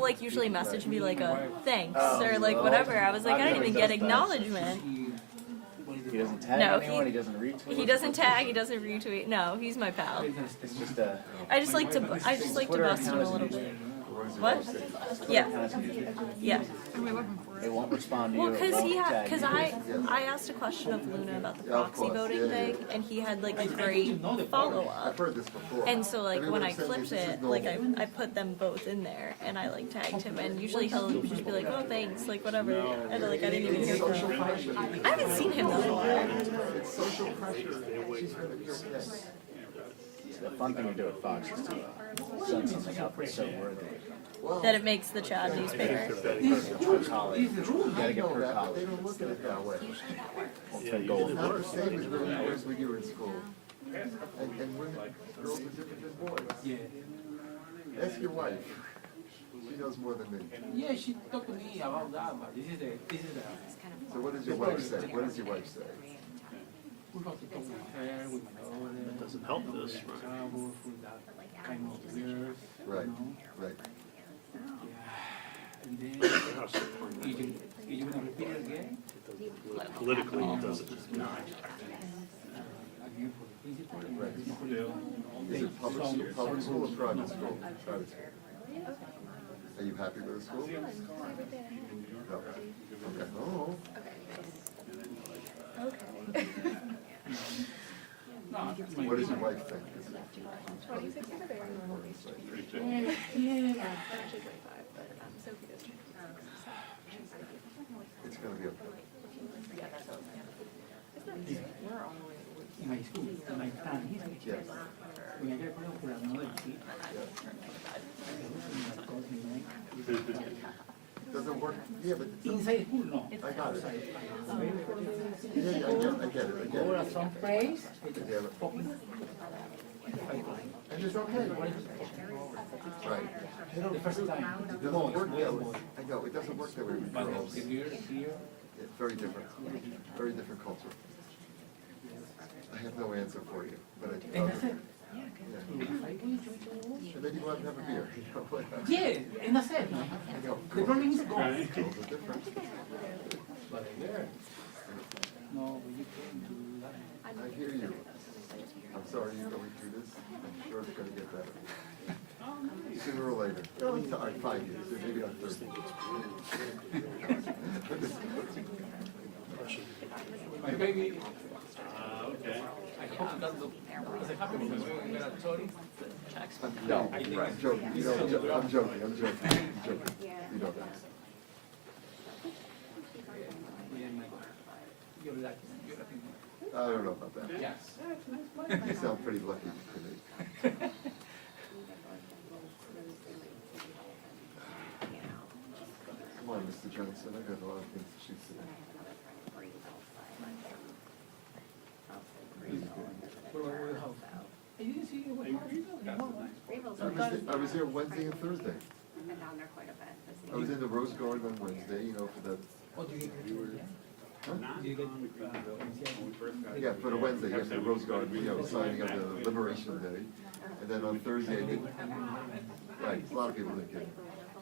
he'll like usually message me like a thanks or like whatever. I was like, I didn't even get acknowledgement. He doesn't tag anyone, he doesn't retweet. He doesn't tag, he doesn't retweet. No, he's my pal. It's just a... I just like to bust him a little bit. What? Yeah. Yeah. They won't respond to you. Well, because I asked a question of Luna about the proxy voting thing, and he had like a great follow-up. I've heard this before. And so like when I clipped it, like I put them both in there, and I like tagged him, and usually he'll just be like, oh thanks, like whatever, and like I didn't even hear from him. I haven't seen him though in a while. It's social pressure. She's going to be okay. The fun thing to do at Fox is to send something out that's so worthy. That it makes the Chad newspaper. Per colleague. You gotta get per They colleague. don't look at it that way. For gold. It's not the same as when it was when you were in school. And women, girls are different than boys. Yeah. Ask your wife. She knows more than me. Yeah, she talked to me about that, but this is the. So what does your wife say? What does your wife say? We have to talk with her, with my daughter. It doesn't help this, right? Travel for that kind of years. Right, You know? right. Yeah. And then you gonna repeat it again? Politically, it doesn't. Again for the principal and Right. the principal. Is it public school or private school? Private school. Are you happy with the school? No. Okay. Oh. What does your wife think? It's going to be okay. In my school, in my town, Yes. when I get called for another seat, Doesn't work. Yeah, but inside school, no. I got it. Outside. Yeah, I get it. Go to some place, And it's okay. Right. the first time. It doesn't work that way. I know, it doesn't work that way with But girls. here, It's very different. Very different culture. I have no answer for you, but I can and tell that's you. it. And then you go out and have a beer. You know, whatever. Yeah, and that's it. I know. The problem is golf. Girls are different. But there. No, but you can't do that. I hear you. I'm sorry you're going through this. I'm sure it's going to get better. Sooner or later. All right, 5 years, maybe not 30. My baby, Okay. I hope that the, is it happy because we're gonna sorry? No, I'm joking. You don't, I'm joking. I'm joking. You know that. You're lucky. I don't know about that. Yes. You sound pretty lucky to me. Come on, Mr. Johnson, I got a lot of things to shoot today. What about the house? I didn't see you. I was here Wednesday and Thursday. I was in the Rose Garden on Wednesday, you know, for the, What do you get? huh? Do you get? Yeah, for the Wednesday, yes, the Rose Garden, you know, signing of the Liberation Day. And then on Thursday, I did, right, a lot of people didn't get it.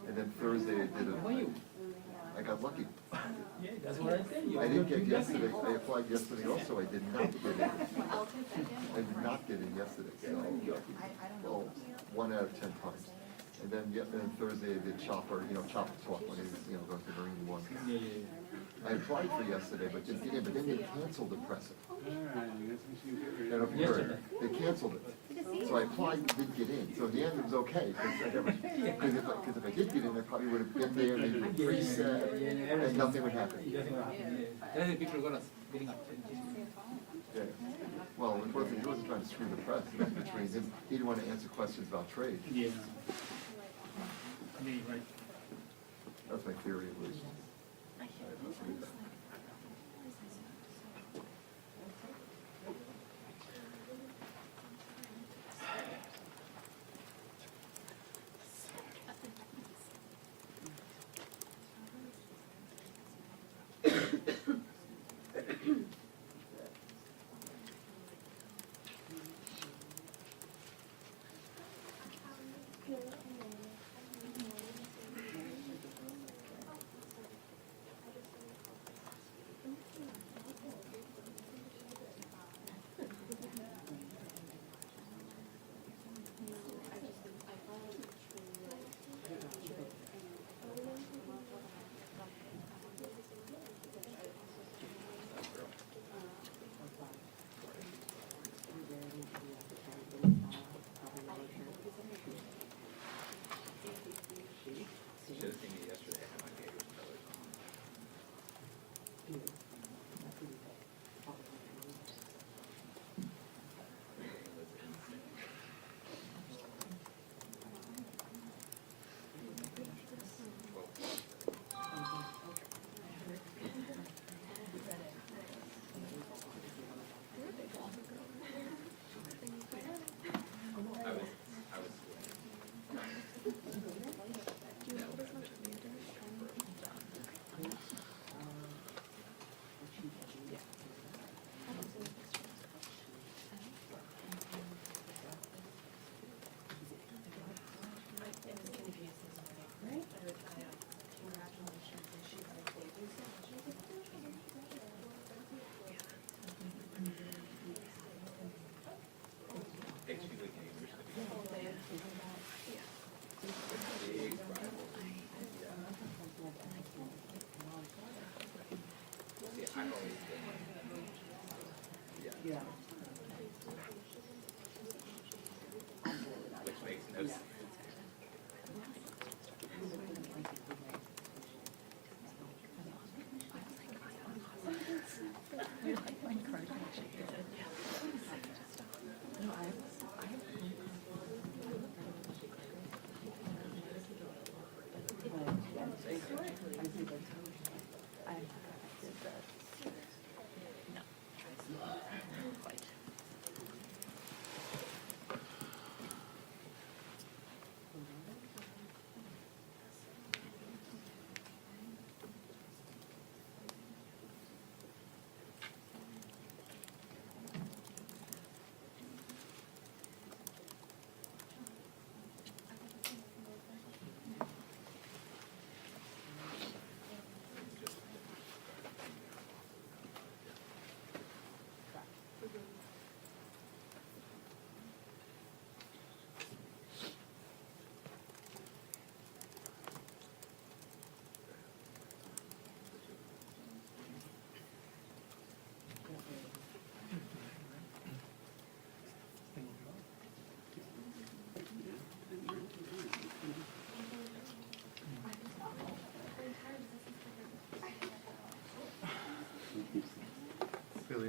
And then Thursday, I did I got lucky. Yeah, that's what I said. I didn't get yesterday, I applied yesterday also, I did not get in. I did not get in yesterday, so, well, 1 out of 10 times. And then Thursday I did Chopper, you know, Chopper Talk when he was, you know, going to Marine One. I applied for yesterday, but didn't get in, but then they canceled the press. I don't know if you heard, they canceled it. So I applied, didn't get in, so in the end it was okay, because if I did get in, I probably would have been there, maybe preset, and nothing would happen. Then the people are gonna getting upset. Yeah. Well, it wasn't, he wasn't trying to screw the press, it was between him, he didn't want to answer questions about trade. Yeah. Yeah, right. That's my theory at least.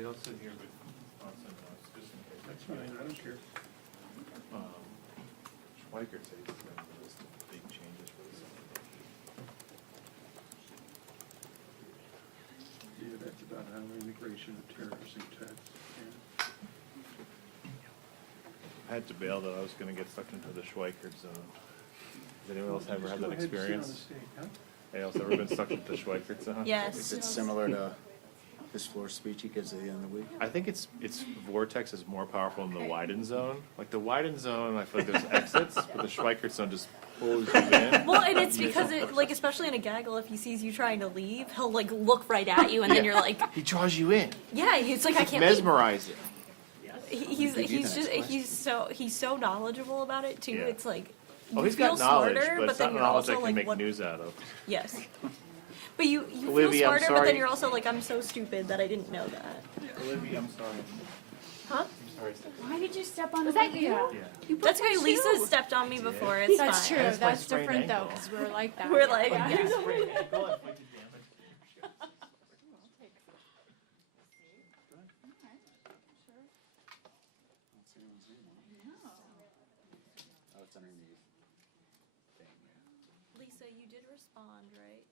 I'll sit here, but I'll send notes just in case. That's fine, I don't care. Schweikert says he's going to list of big changes for the summer. Yeah, that's about how immigration and terrorism tax. I had to bail though, I was gonna get sucked into the Schweikert zone. Has anyone else ever had that experience? Anyone else ever been sucked into the Schweikert zone? Yes. It's similar to his floor speech he gives at the end of the week. I think it's vortex is more powerful in the widened zone. Like the widened zone, I feel like there's exits, but the Schweikert zone just pulls you in. Well, and it's because it, like, especially in a gaggle, if he sees you trying to leave, he'll like look right at you, and then you're like, He draws you in. yeah, it's like I can't leave. Mesmerizing. He's Give you the just next he's so knowledgeable about it too. Yeah. It's like Oh, you he's feel got knowledge, smarter, but it's then not you're knowledge I also can like, make what? news out of. Yes, but you feel Olivia, I'm smarter, but sorry. then you're also like, I'm so stupid that I didn't know that. Olivia, I'm sorry. Huh? Sorry. Why did you step on Olivia? Yeah. That's okay. Lisa stepped on me before. It's That's fine. true. That's my That's sprained different though, ankle. because we're like that. We're like, yeah. yeah. Oh, it's underneath. Dang, yeah. Lisa, you did respond, right?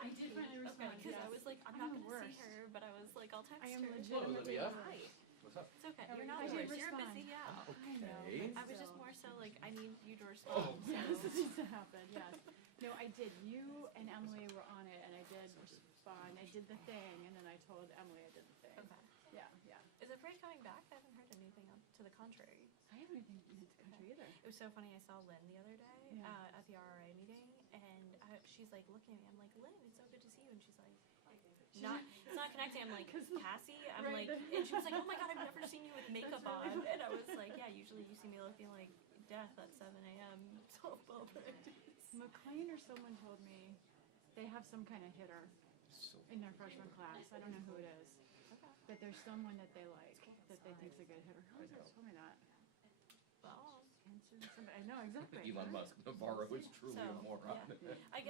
I did finally respond, Okay, because I yes. was like, I'm I'm not the gonna see worst. her, but I was like, I'll text I am her. legitimately Right. What's up? It's okay. You're I not did the worst. You're respond. busy, yeah. I know. Okay. I was just more so like, I need you to respond. Yeah, so. this needs to happen, yes. No, I did. You and Emily were on it, and I did respond. I did the thing, and then I told Emily I did the thing. Okay. Yeah, yeah. Is it Fred coming back? I haven't heard anything to the contrary. I haven't even been to the country either. It was so funny. I saw Lynn the other day Yeah. at the RRA meeting, and she's like looking at me. I'm like, Lynn, it's so good to see you. And she's like, it's not connecting. I'm like, Cassie? I'm Right. like, and she was like, oh my God, I've never seen you with makeup on. And I was like, yeah, usually you see me looking like death at 7 a.m. softball practice. McClain or someone told me they have some kind of hitter in their freshman class. I don't know who it is. Okay. But there's someone that they like, that they think's a good hitter. Who is it? Told me that. Well, I know, exactly. Elon Musk, Navarro is truly a moron. yeah. I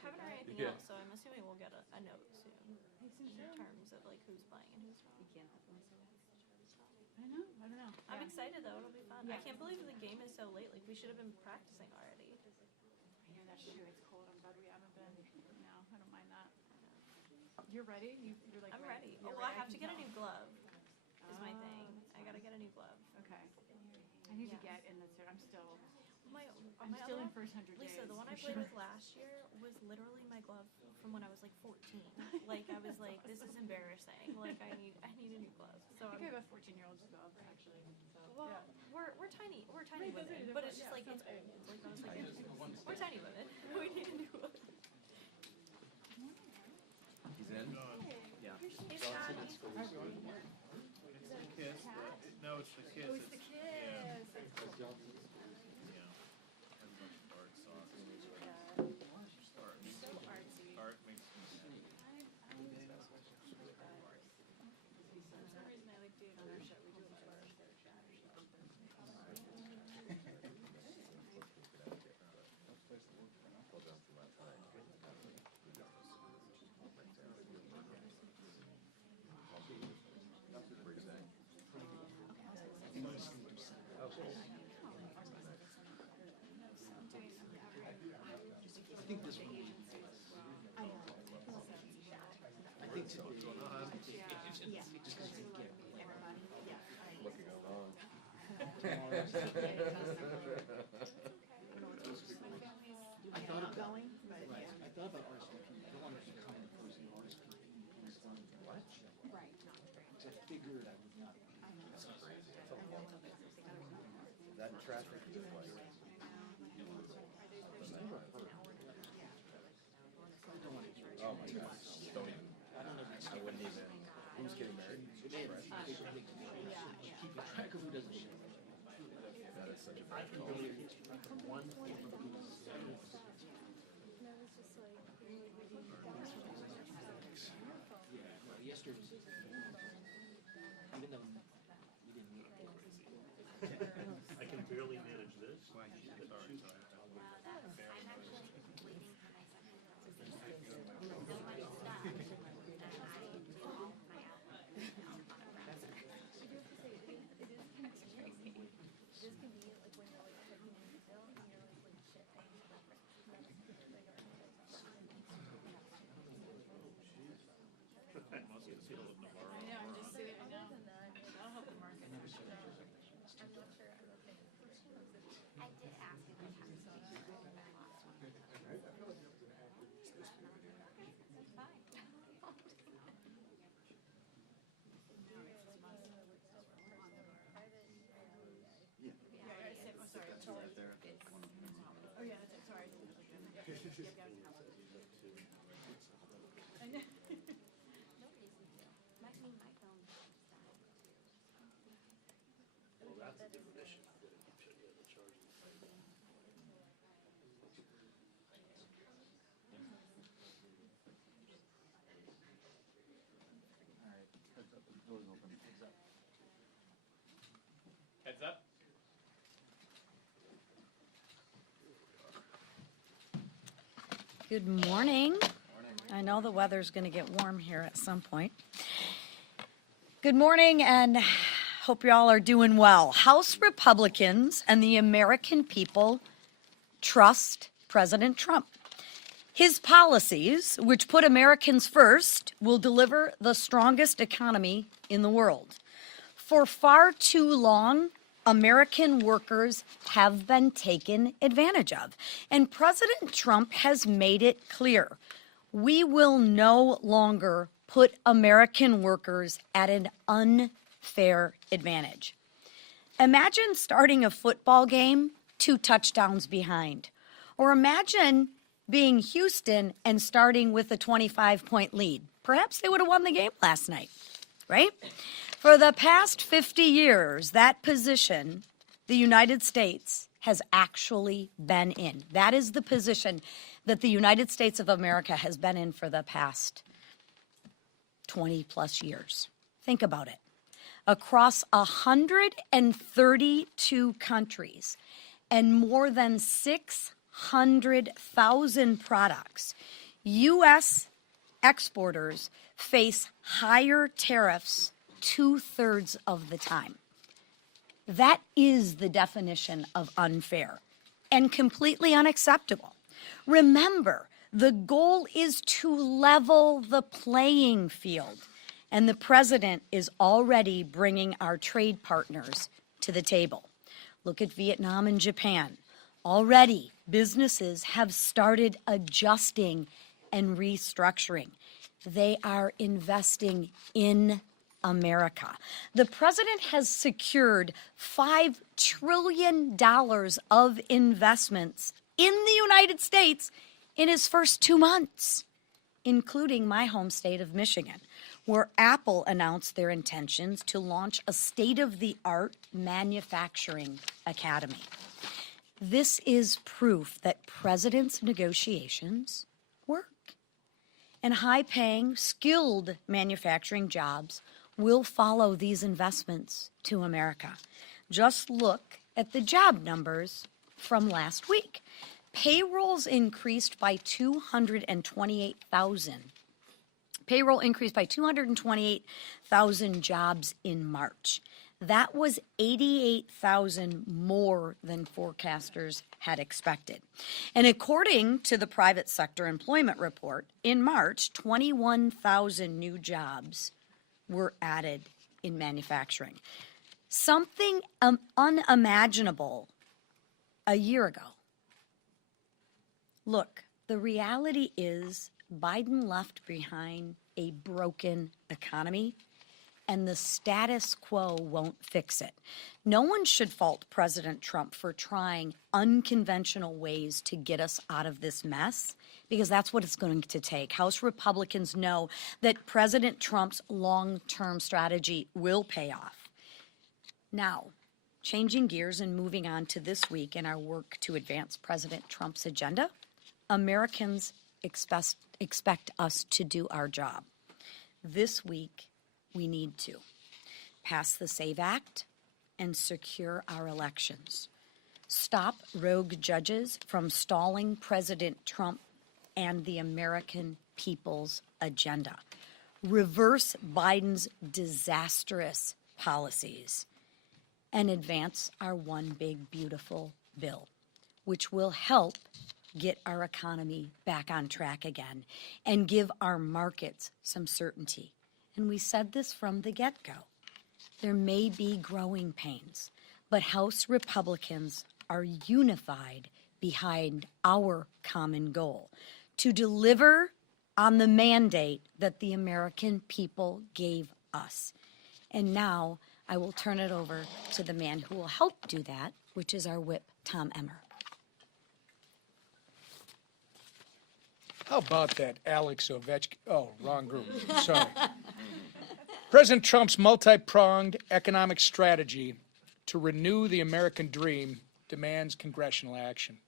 haven't heard anything Yeah. else, so I'm assuming we'll get a note soon in terms of like who's playing and who's not. I don't know. I'm Yeah. excited though, it'll be fun. I Yeah. can't believe the game is so late. Like we should have been practicing already. I know that's true. It's cold. I'm glad we haven't been. No, I don't mind that. You're ready? You're like I'm ready. You're Well, I ready? have to can get a tell. new glove. Is my Oh, thing. I gotta get a new glove. Okay. I need to Yeah. get in the I'm still My I'm still other in one- first 100 days. Lisa, the one I for played sure. with last year was literally my glove from when I was like 14. Like I was like, this is embarrassing. Like I need a new glove. So I think I I'm, have a 14-year-old's glove actually. So, well, yeah. we're tiny Right, women, that's what it but is, it's just yeah, like it's something. old. Like I was like, we're tiny women. We need a new one. He's in. Yeah. Hey, Scotty. Kiss. No, it's the kiss. Oh, it's the kiss. Yeah. Has a bunch of art sauce. Art makes me happy. For some reason, I like doing on our show. We do it first. I think this one. I think so. Just because you get Looking along. I thought about going, right. I thought about RSVP. I don't want to become a person RSVP. What? Right. I figured I would not. That's crazy. That's a lot. That traffic is like. Oh my God. Don't even. I wouldn't even. Who's getting married? Keep track of who doesn't show up. That is such a bad call. One. Yeah, well, yesterday was, even though we didn't meet. I can barely manage this. Sorry, feel of Navarro. I know, I'm just sitting, I know. That'll help the market for sure. Oh, yeah, that's it. Sorry, I didn't have like that. Yep, got it. I know. Well, that's a different issue. The charging. All right, heads up, the door's open. Heads up. Heads up. Good morning. I know the weather's going to get warm here at some point. Good morning, and hope you all are doing well. House Republicans and the American people trust President Trump. His policies, which put Americans first, will deliver the strongest economy in the world. For far too long, American workers have been taken advantage of. And President Trump has made it clear, we will no longer put American workers at an unfair advantage. Imagine starting a football game 2 touchdowns behind. Or imagine being Houston and starting with a 25-point lead. Perhaps they would have won the game last night, right? For the past 50 years, that position the United States has actually been in. That is the position that the United States of America has been in for the past 20 plus years. Think about it. Across 132 countries and more than 600,000 products, U.S. exporters face higher tariffs 2/3 of the time. That is the definition of unfair and completely unacceptable. Remember, the goal is to level the playing field, and the president is already bringing our trade partners to the table. Look at Vietnam and Japan. Already, businesses have started adjusting and restructuring. They are investing in America. The president has secured $5 trillion of investments in the United States in his first 2 months, including my home state of Michigan, where Apple announced their intentions to launch a state-of-the-art manufacturing academy. This is proof that president's negotiations work. And high-paying, skilled manufacturing jobs will follow these investments to America. Just look at the job numbers from last week. Payrolls increased by 228,000. Payroll increased by 228,000 jobs in March. That was 88,000 more than forecasters had expected. And according to the private sector employment report, in March, 21,000 new jobs were added in manufacturing. Something unimaginable a year ago. Look, the reality is Biden left behind a broken economy, and the status quo won't fix it. No one should fault President Trump for trying unconventional ways to get us out of this mess, because that's what it's going to take. House Republicans know that President Trump's long-term strategy will pay off. Now, changing gears and moving on to this week in our work to advance President Trump's agenda, Americans expect us to do our job. This week, we need to pass the SAVE Act and secure our elections. Stop rogue judges from stalling President Trump and the American people's agenda. Reverse Biden's disastrous policies and advance our one big beautiful bill, which will help get our economy back on track again and give our markets some certainty and we said this from the get-go. There may be growing pains, but House Republicans are unified behind our common goal to deliver on the mandate that the American people gave us. And now I will turn it over to the man who will help do that, which is our whip, Tom Emmer. How about that Alex Ovechkin? Oh, wrong group. Sorry. President Trump's multi-pronged economic strategy to renew the American dream demands congressional action.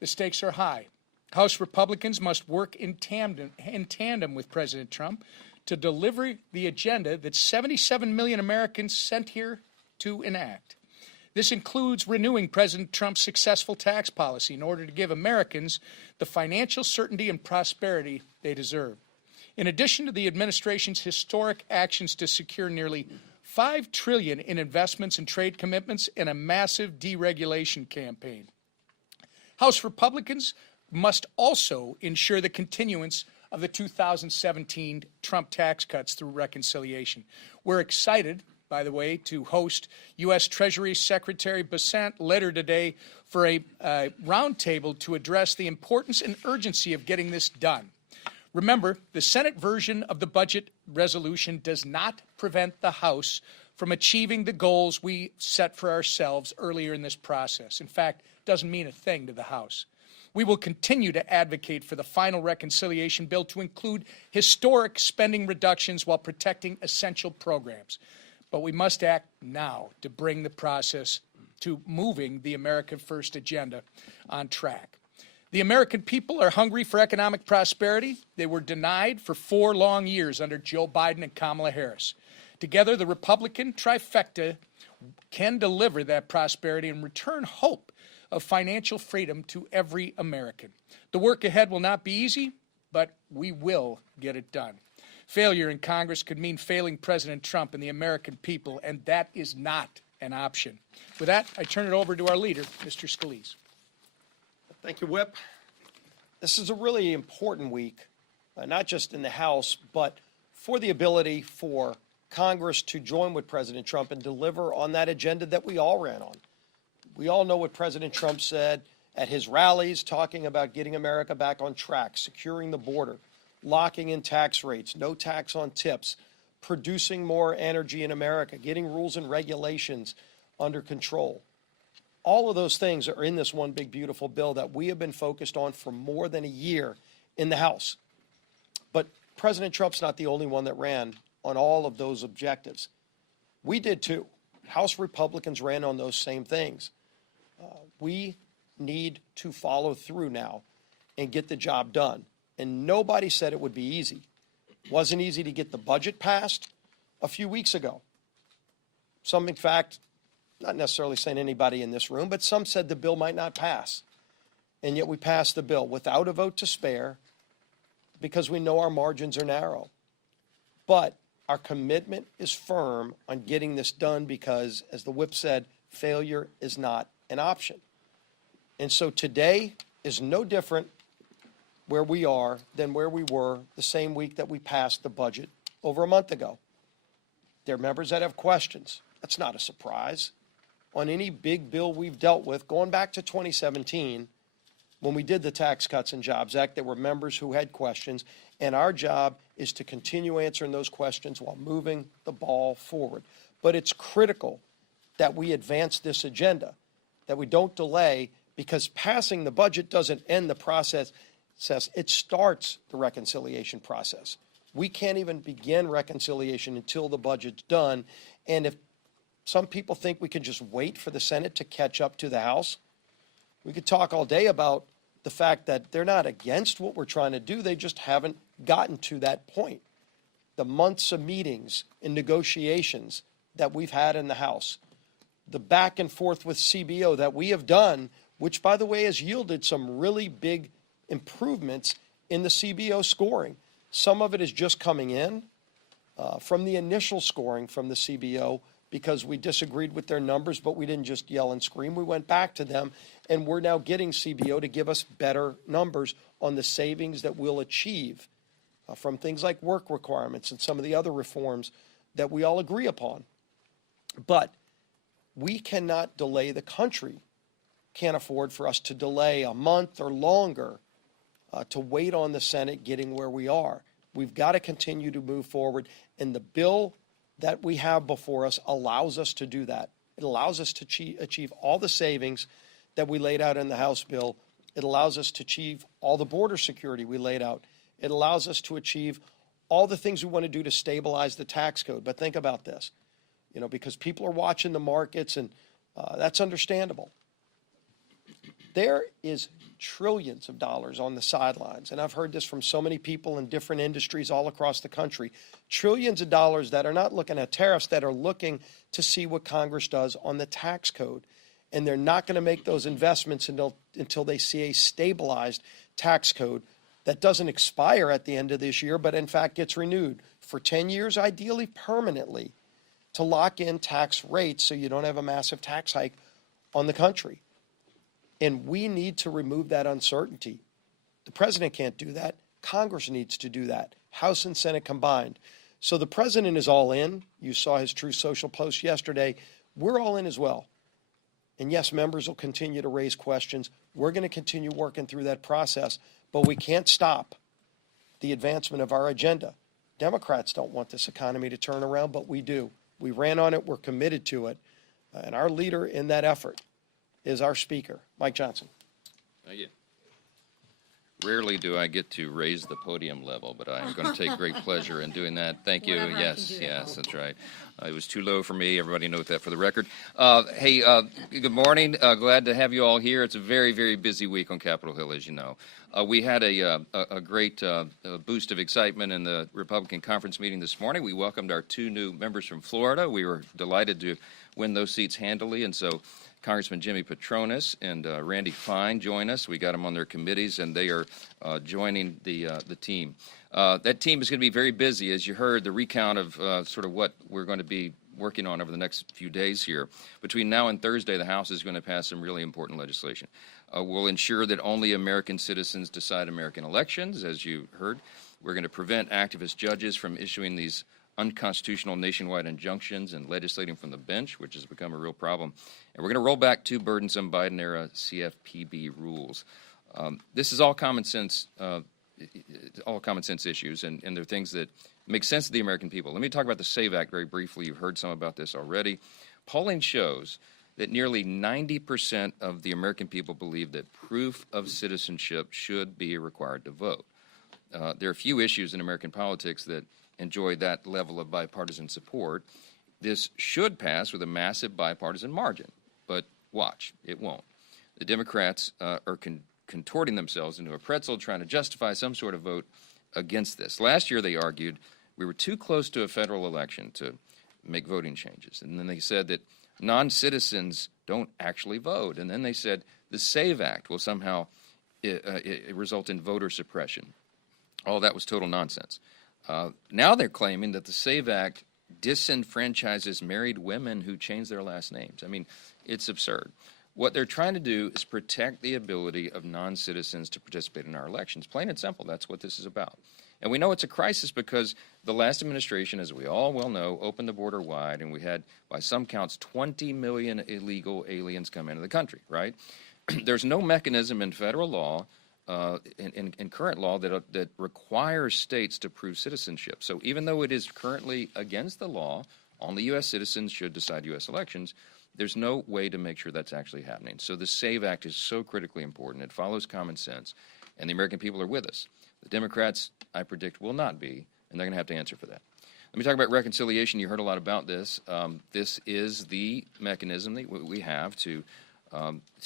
The stakes are high. House Republicans must work in tandem with President Trump to deliver the agenda that 77 million Americans sent here to enact. This includes renewing President Trump's successful tax policy in order to give Americans the financial certainty and prosperity they deserve. In addition to the administration's historic actions to secure nearly $5 trillion in investments and trade commitments and a massive deregulation campaign, House Republicans must also ensure the continuance of the 2017 Trump tax cuts through reconciliation. We're excited, by the way, to host U.S. Treasury Secretary Bessent later today for a roundtable to address the importance and urgency of getting this done. Remember, the Senate version of the budget resolution does not prevent the House from achieving the goals we set for ourselves earlier in this process. In fact, it doesn't mean a thing to the House. We will continue to advocate for the final reconciliation bill to include historic spending reductions while protecting essential programs. But we must act now to bring the process to moving the America First agenda on track. The American people are hungry for economic prosperity. They were denied for 4 long years under Joe Biden and Kamala Harris. Together, the Republican trifecta can deliver that prosperity and return hope of financial freedom to every American. The work ahead will not be easy, but we will get it done. Failure in Congress could mean failing President Trump and the American people, and that is not an option. With that, I turn it over to our leader, Mr. Scalise. Thank you, Whip. This is a really important week, not just in the House, but for the ability for Congress to join with President Trump and deliver on that agenda that we all ran on. We all know what President Trump said at his rallies, talking about getting America back on track, securing the border, locking in tax rates, no tax on tips, producing more energy in America, getting rules and regulations under control. All of those things are in this one big, beautiful bill that we have been focused on for more than a year in the House. But President Trump's not the only one that ran on all of those objectives. We did too. House Republicans ran on those same things. We need to follow through now and get the job done. And nobody said it would be easy. It wasn't easy to get the budget passed a few weeks ago. Some, in fact, not necessarily saying anybody in this room, but some said the bill might not pass. And yet we passed the bill without a vote to spare because we know our margins are narrow. But our commitment is firm on getting this done because, as the whip said, failure is not an option. And so today is no different where we are than where we were the same week that we passed the budget over a month ago. There are members that have questions. That's not a surprise. On any big bill we've dealt with, going back to 2017, when we did the Tax Cuts and Jobs Act, there were members who had questions, and our job is to continue answering those questions while moving the ball forward. But it's critical that we advance this agenda, that we don't delay, because passing the budget doesn't end the process. It starts the reconciliation process. We can't even begin reconciliation until the budget's done. And if some people think we can just wait for the Senate to catch up to the House, we could talk all day about the fact that they're not against what we're trying to do. They just haven't gotten to that point. The months of meetings and negotiations that we've had in the House, the back and forth with CBO that we have done, which, by the way, has yielded some really big improvements in the CBO scoring. Some of it is just coming in from the initial scoring from the CBO because we disagreed with their numbers, but we didn't just yell and scream. We went back to them, and we're now getting CBO to give us better numbers on the savings that we'll achieve from things like work requirements and some of the other reforms that we all agree upon. But we cannot delay, the country can't afford for us to delay a month or longer to wait on the Senate getting where we are. We've got to continue to move forward, and the bill that we have before us allows us to do that. It allows us to achieve all the savings that we laid out in the House bill. It allows us to achieve all the border security we laid out. It allows us to achieve all the things we want to do to stabilize the tax code. But think about this, because people are watching the markets, and that's understandable. There is trillions of dollars on the sidelines, and I've heard this from so many people in different industries all across the country, trillions of dollars that are not looking at tariffs, that are looking to see what Congress does on the tax code. And they're not going to make those investments until they see a stabilized tax code that doesn't expire at the end of this year, but in fact gets renewed for 10 years, ideally permanently, to lock in tax rates so you don't have a massive tax hike on the country. And we need to remove that uncertainty. The president can't do that. Congress needs to do that, House and Senate combined. So the president is all in. You saw his True Social post yesterday. We're all in as well. And yes, members will continue to raise questions. We're going to continue working through that process, but we can't stop the advancement of our agenda. Democrats don't want this economy to turn around, but we do. We ran on it. We're committed to it. And our leader in that effort is our Speaker, Mike Johnson. Thank you. Rarely do I get to raise the podium level, but I'm going to take great pleasure in doing that. Thank you. Whatever I Yes, can do. yes, that's right. It was too low for me. Everybody knows that for the record. Hey, good morning. Glad to have you all here. It's a very, very busy week on Capitol Hill, as you know. We had a great boost of excitement in the Republican conference meeting this morning. We welcomed our 2 new members from Florida. We were delighted to win those seats handily, and so Congressman Jimmy Petronas and Randy Fine join us. We got them on their committees, and they are joining the team. That team is going to be very busy, as you heard, the recount of sort of what we're going to be working on over the next few days here. Between now and Thursday, the House is going to pass some really important legislation. We'll ensure that only American citizens decide American elections, as you heard. We're going to prevent activist judges from issuing these unconstitutional nationwide injunctions and legislating from the bench, which has become a real problem. And we're going to roll back 2 burdensome Biden-era CFPB rules. This is all common sense issues, and they're things that make sense to the American people. Let me talk about the SAVE Act very briefly. You've heard some about this already. Polling shows that nearly 90% of the American people believe that proof of citizenship should be required to vote. There are few issues in American politics that enjoy that level of bipartisan support. This should pass with a massive bipartisan margin, but watch, it won't. The Democrats are contorting themselves into a pretzel trying to justify some sort of vote against this. Last year they argued we were too close to a federal election to make voting changes. And then they said that non-citizens don't actually vote. And then they said the SAVE Act will somehow result in voter suppression. All that was total nonsense. Now they're claiming that the SAVE Act disenfranchises married women who change their last names. I mean, it's absurd. What they're trying to do is protect the ability of non-citizens to participate in our elections. Plain and simple, that's what this is about. And we know it's a crisis because the last administration, as we all well know, opened the border wide, and we had, by some counts, 20 million illegal aliens come into the country, right? There's no mechanism in federal law, in current law, that requires states to prove citizenship. So even though it is currently against the law, only U.S. citizens should decide U.S. elections, there's no way to make sure that's actually happening. So the SAVE Act is so critically important. It follows common sense, and the American people are with us. The Democrats, I predict, will not be, and they're going to have to answer for that. Let me talk about reconciliation. You heard a lot about this. This is the mechanism that we have to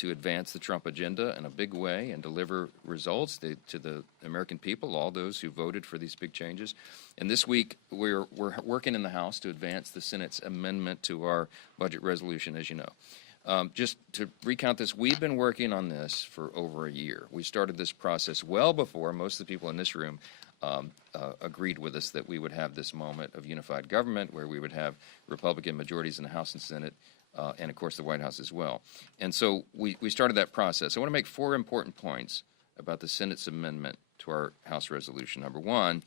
advance the Trump agenda in a big way and deliver results to the American people, all those who voted for these big changes. And this week, we're working in the House to advance the Senate's amendment to our budget resolution, as you know. Just to recount this, we've been working on this for over a year. We started this process well before most of the people in this room agreed with us that we would have this moment of unified government where we would have Republican majorities in the House and Senate, and, of course, the White House as well. And so we started that process. I want to make 4 important points about the Senate's amendment to our House resolution. Number 1,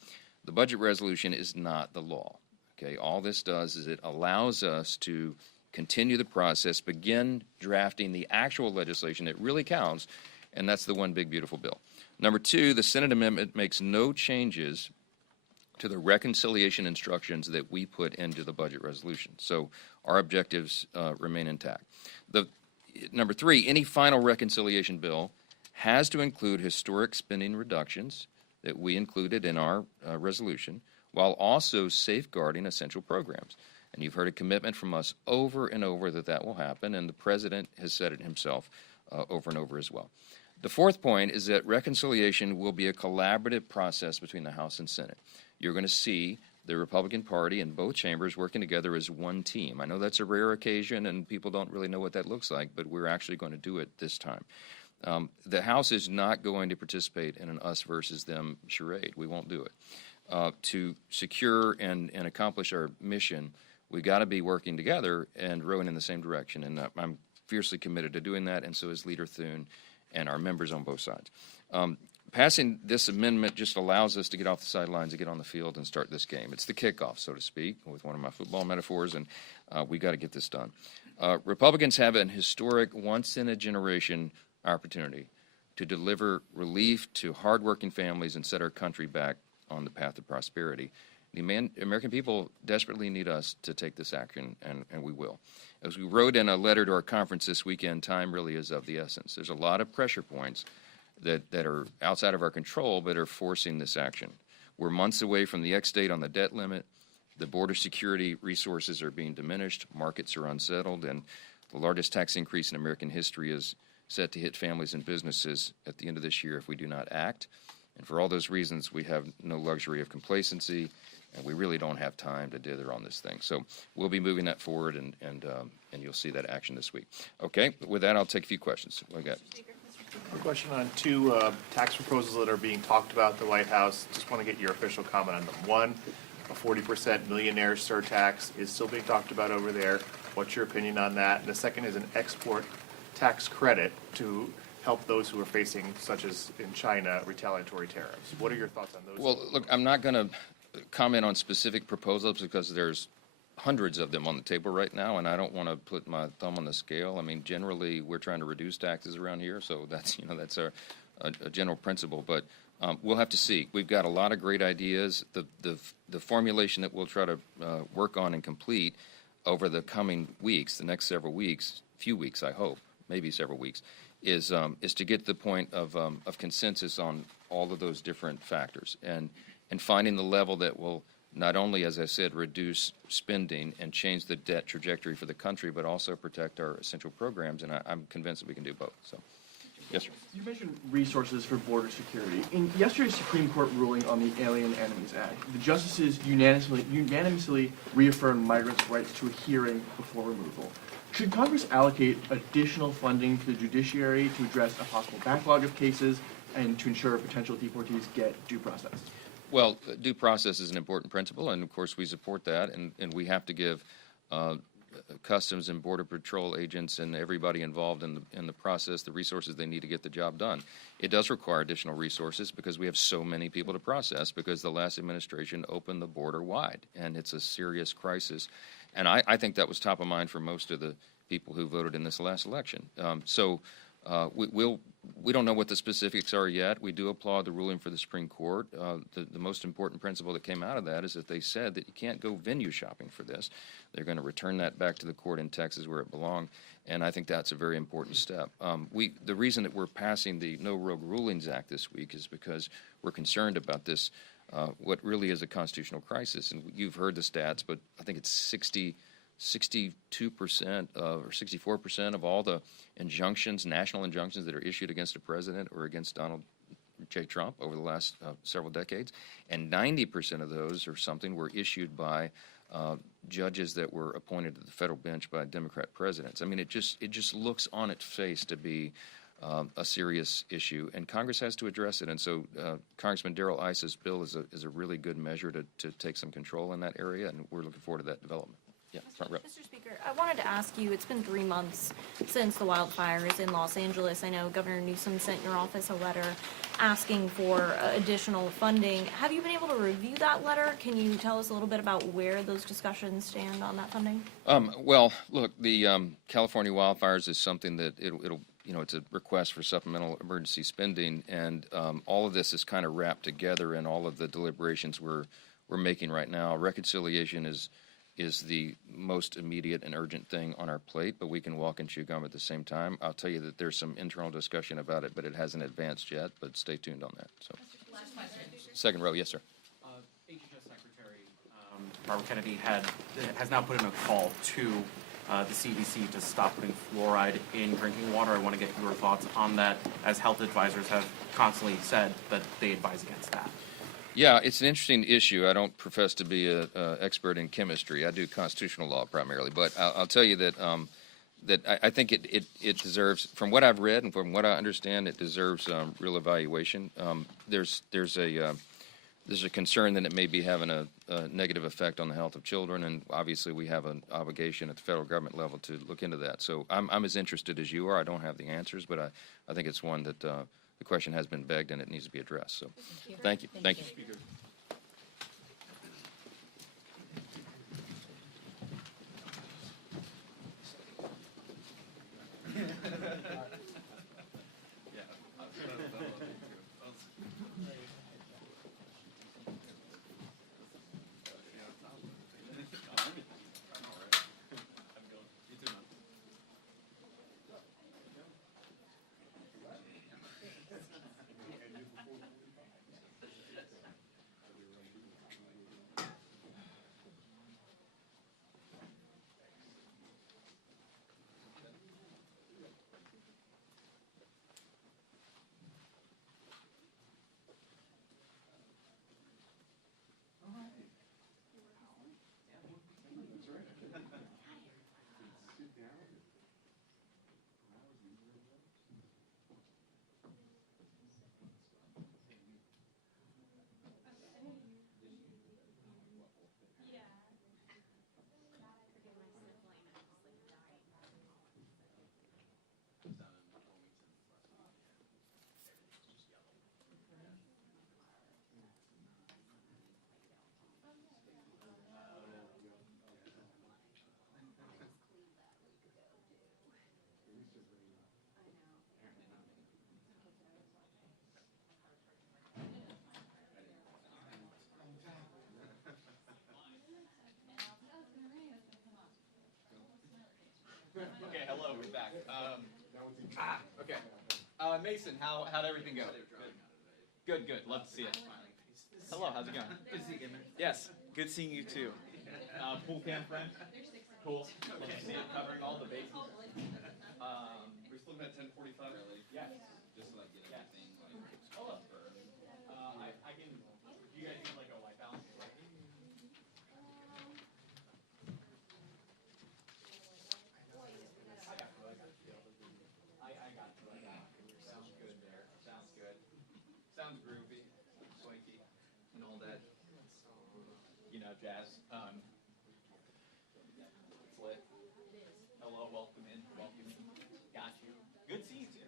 The budget resolution is not the law. Okay, all this does is it allows us to continue the process, begin drafting the actual legislation that really counts, and that's the one big beautiful bill. Number two, the Senate amendment makes no changes to the reconciliation instructions that we put into the budget resolution. So our objectives remain intact. Number three, any final reconciliation bill has to include historic spending reductions that we included in our resolution, while also safeguarding essential programs. And you've heard a commitment from us over and over that that will happen, and the President has said it himself over and over as well. The fourth point is that reconciliation will be a collaborative process between the House and Senate. You're going to see the Republican Party and both chambers working together as one team. I know that's a rare occasion, and people don't really know what that looks like, but we're actually going to do it this time. The House is not going to participate in an us versus them charade. We won't do it. To secure and accomplish our mission, we've got to be working together and rowing in the same direction. And I'm fiercely committed to doing that, and so is Leader Thune and our members on both sides. Passing this amendment just allows us to get off the sidelines and get on the field and start this game. It's the kickoff, so to speak, with one of my football metaphors, and we got to get this done. Republicans have an historic, once-in-a-generation opportunity to deliver relief to hardworking families and set our country back on the path of prosperity. The American people desperately need us to take this action, and we will. As we wrote in a letter to our conference this weekend, time really is of the essence. There's a lot of pressure points that are outside of our control but are forcing this action. We're months away from the X date on the debt limit. The border security resources are being diminished. Markets are unsettled, and the largest tax increase in American history is set to hit families and businesses at the end of this year if we do not act. And for all those reasons, we have no luxury of complacency, and we really don't have time to dither on this thing. So we'll be moving that forward, and you'll see that action this week. Okay, with that, I'll take a few questions. What do we got? A question on two tax proposals that are being talked about at the White House. Just want to get your official comment on them. One, a 40% millionaire surtax is still being talked about over there. What's your opinion on that? And the second is an export tax credit to help those who are facing, such as in China, retaliatory tariffs. What are your thoughts on those? Well, look, I'm not going to comment on specific proposals because there's hundreds of them on the table right now, and I don't want to put my thumb on the scale. I mean, generally, we're trying to reduce taxes around here, so that's a general principle. But we'll have to see. We've got a lot of great ideas. The formulation that we'll try to work on and complete over the coming weeks, the next several weeks, few weeks, I hope, maybe several weeks, is to get to the point of consensus on all of those different factors and finding the level that will not only, as I said, reduce spending and change the debt trajectory for the country, but also protect our essential programs, and I'm convinced that we can do both. So, yes, sir. You mentioned resources for border security. In yesterday's Supreme Court ruling on the Alien Enemies Act, the justices unanimously reaffirmed migrants' rights to a hearing before removal. Should Congress allocate additional funding to the judiciary to address a possible backlog of cases and to ensure potential deportees get due process? Well, due process is an important principle, and of course we support that, and we have to give Customs and Border Patrol agents and everybody involved in the process the resources they need to get the job done. It does require additional resources because we have so many people to process because the last administration opened the border wide, and it's a serious crisis. And I think that was top of mind for most of the people who voted in this last election. We don't know what the specifics are yet. We do applaud the ruling for the Supreme Court. The most important principle that came out of that is that they said that you can't go venue shopping for this. They're going to return that back to the court in Texas where it belonged, and I think that's a very important step. The reason that we're passing the No Rogue Rulings Act this week is because we're concerned about this, what really is a constitutional crisis. And you've heard the stats, but I think it's 62% or 64% of all the injunctions, national injunctions that are issued against a president or against Donald J. Trump over the last several decades, and 90% of those or something were issued by judges that were appointed to the federal bench by Democrat presidents. I mean, it just looks on its face to be a serious issue, and Congress has to address it. And so Congressman Darrell Iss's bill is a really good measure to take some control in that area, and we're looking forward to that development. Yeah, front row. Mr. Speaker, I wanted to ask you, it's been 3 months since the wildfires in Los Angeles. I know Governor Newsom sent your office a letter asking for additional funding. Have you been able to review that letter? Can you tell us a little bit about where those discussions stand on that funding? Well, look, the California wildfires is something that it'll it's a request for supplemental emergency spending, and all of this is kind of wrapped together in all of the deliberations we're making right now. Reconciliation is the most immediate and urgent thing on our plate, but we can walk and chew gum at the same time. I'll tell you that there's some internal discussion about it, but it hasn't advanced yet, but stay tuned on that. So, second row, yes, sir. HHS Secretary Barbara Kennedy has now put in a call to the CDC to stop putting fluoride in drinking water. I want to get your thoughts on that, as health advisors have constantly said that they advise against that. Yeah, it's an interesting issue. I don't profess to be an expert in chemistry. I do constitutional law primarily, but I'll tell you that I think it deserves, from what I've read and from what I understand, it deserves real evaluation. There's a concern that it may be having a negative effect on the health of children, and obviously we have an obligation at the federal government level to look into that. So I'm as interested as you are. I don't have the answers, but I think it's one that the question has been begged and it needs to be addressed. So thank you. Thank you. Okay, hello, we're back. Okay. Mason, how'd everything go? Good, good. Love to see it. Hello, how's it going? Good to see you, man. Yes, good seeing you too. Pool cam friend? Cool. Love to see it covering all the bases. We're still at 10:45. Yes. Just so I get everything. Hello. I can. Do you guys need like a white balance? Sounds good there. Sounds good. Sounds groovy, swanky, and all that. Jazz. It's lit. Hello, welcome in. Welcome in. Got you. Good seats here.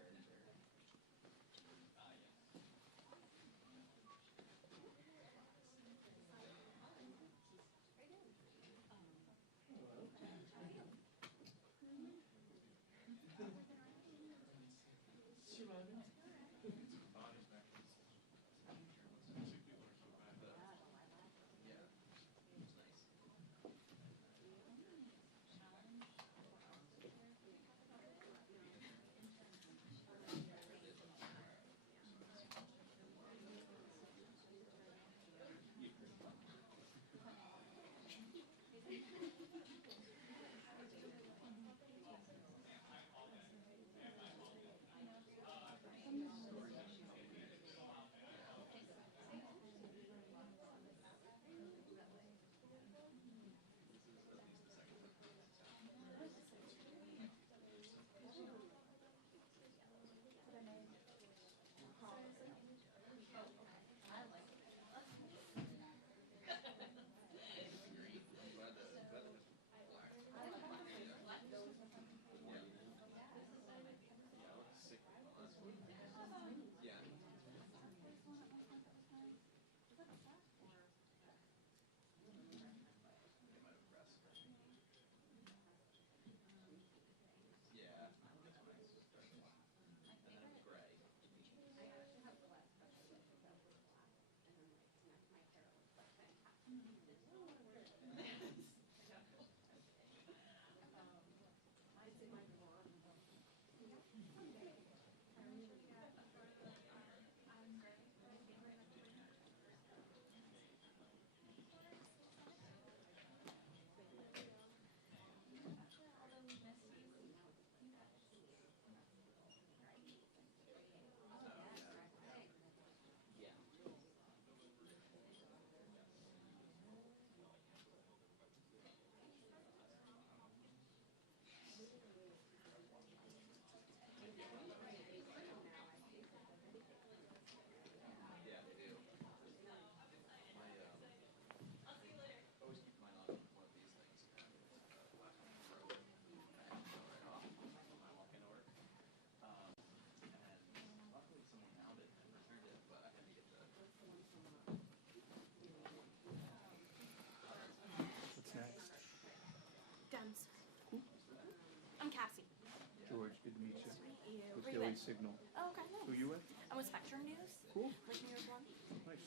Daily Signal. Oh, okay, nice. Who are you with? I'm with Spectrum News. Cool. Like New York One. Nice.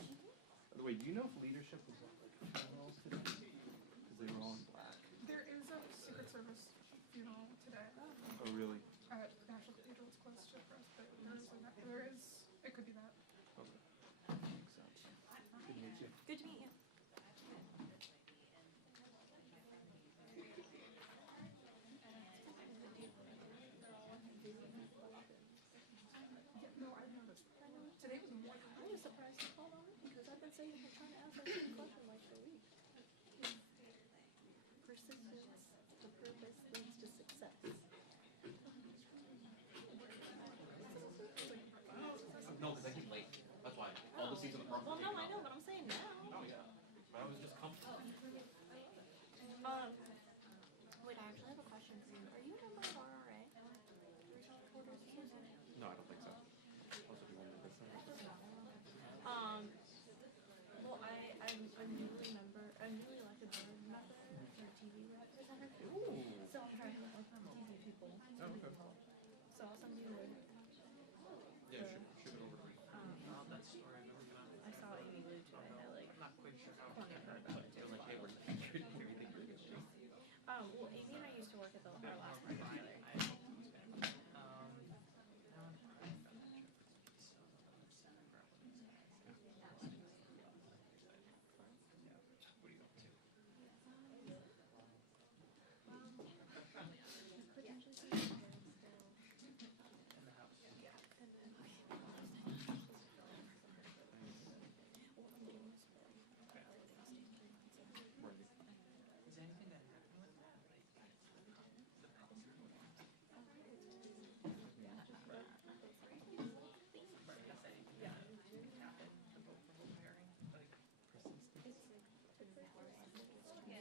By the way, do you know if leadership was at like funerals today? Because they were all in black. There is a Secret Service funeral today Oh, really? at National Cathedral. It's close to the press, but it could be that. Okay. Makes sense. Good to meet you. Good to meet you. No, I've noticed. Today was more. I was surprised you called on me because I've been saying you're trying to ask that same question like for weeks. Persistence to purpose leads to success. No, because I came late. That's why. All the seats in the front. Well, no, I know, but I'm saying now. Oh, yeah. But I was just comfortable. Wait, I actually have a question for you. Are you a member of RRA? Regional Reporters Association? No, I don't think so. Also, do you want me to listen? Well, I'm a newly elected board member for TV representative. So I'm trying to work with TV people. Oh, okay. So I'll send you a Yeah, ship it over to me. I saw Amy Lieu today. I'm not quite sure how funny her about it too. Like, hey, we're everything you're good. Well, Amy and I used to work at our last one together. Yeah,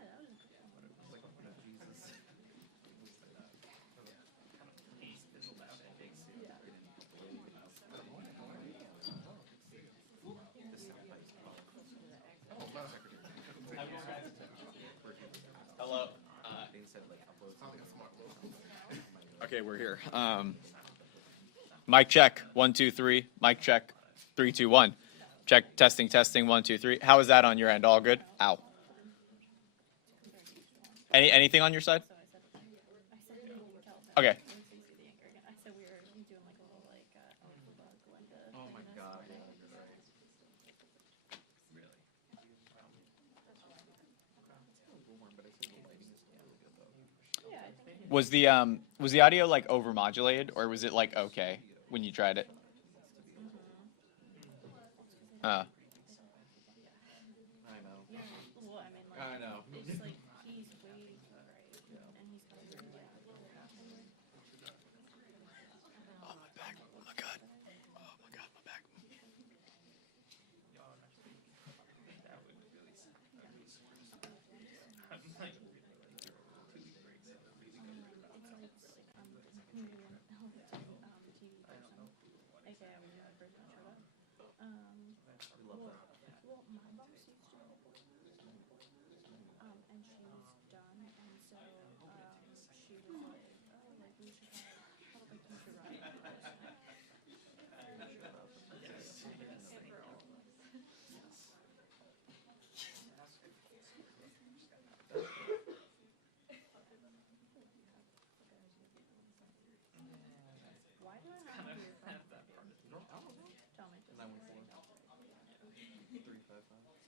that was a good one. Hello. Okay, we're here. Mic check, 1, 2, 3. Mic check, 3, 2, 1. Check, testing, testing, 1, 2, 3. How is that on your end? All good? Ow. Anything on your side? Okay. I said we were doing like a little Oh my god. Was the audio like overmodulated or was it like okay when you tried it? I know. Well, I mean, I know. it's like he's way right, and he's coming from like. Oh my back! Oh my god! Oh my god! My back! Well, my boss used to and she's done, and so she was like, oh, like we should have, like you should ride. Why do I have to your phone? Tell me. 355-196.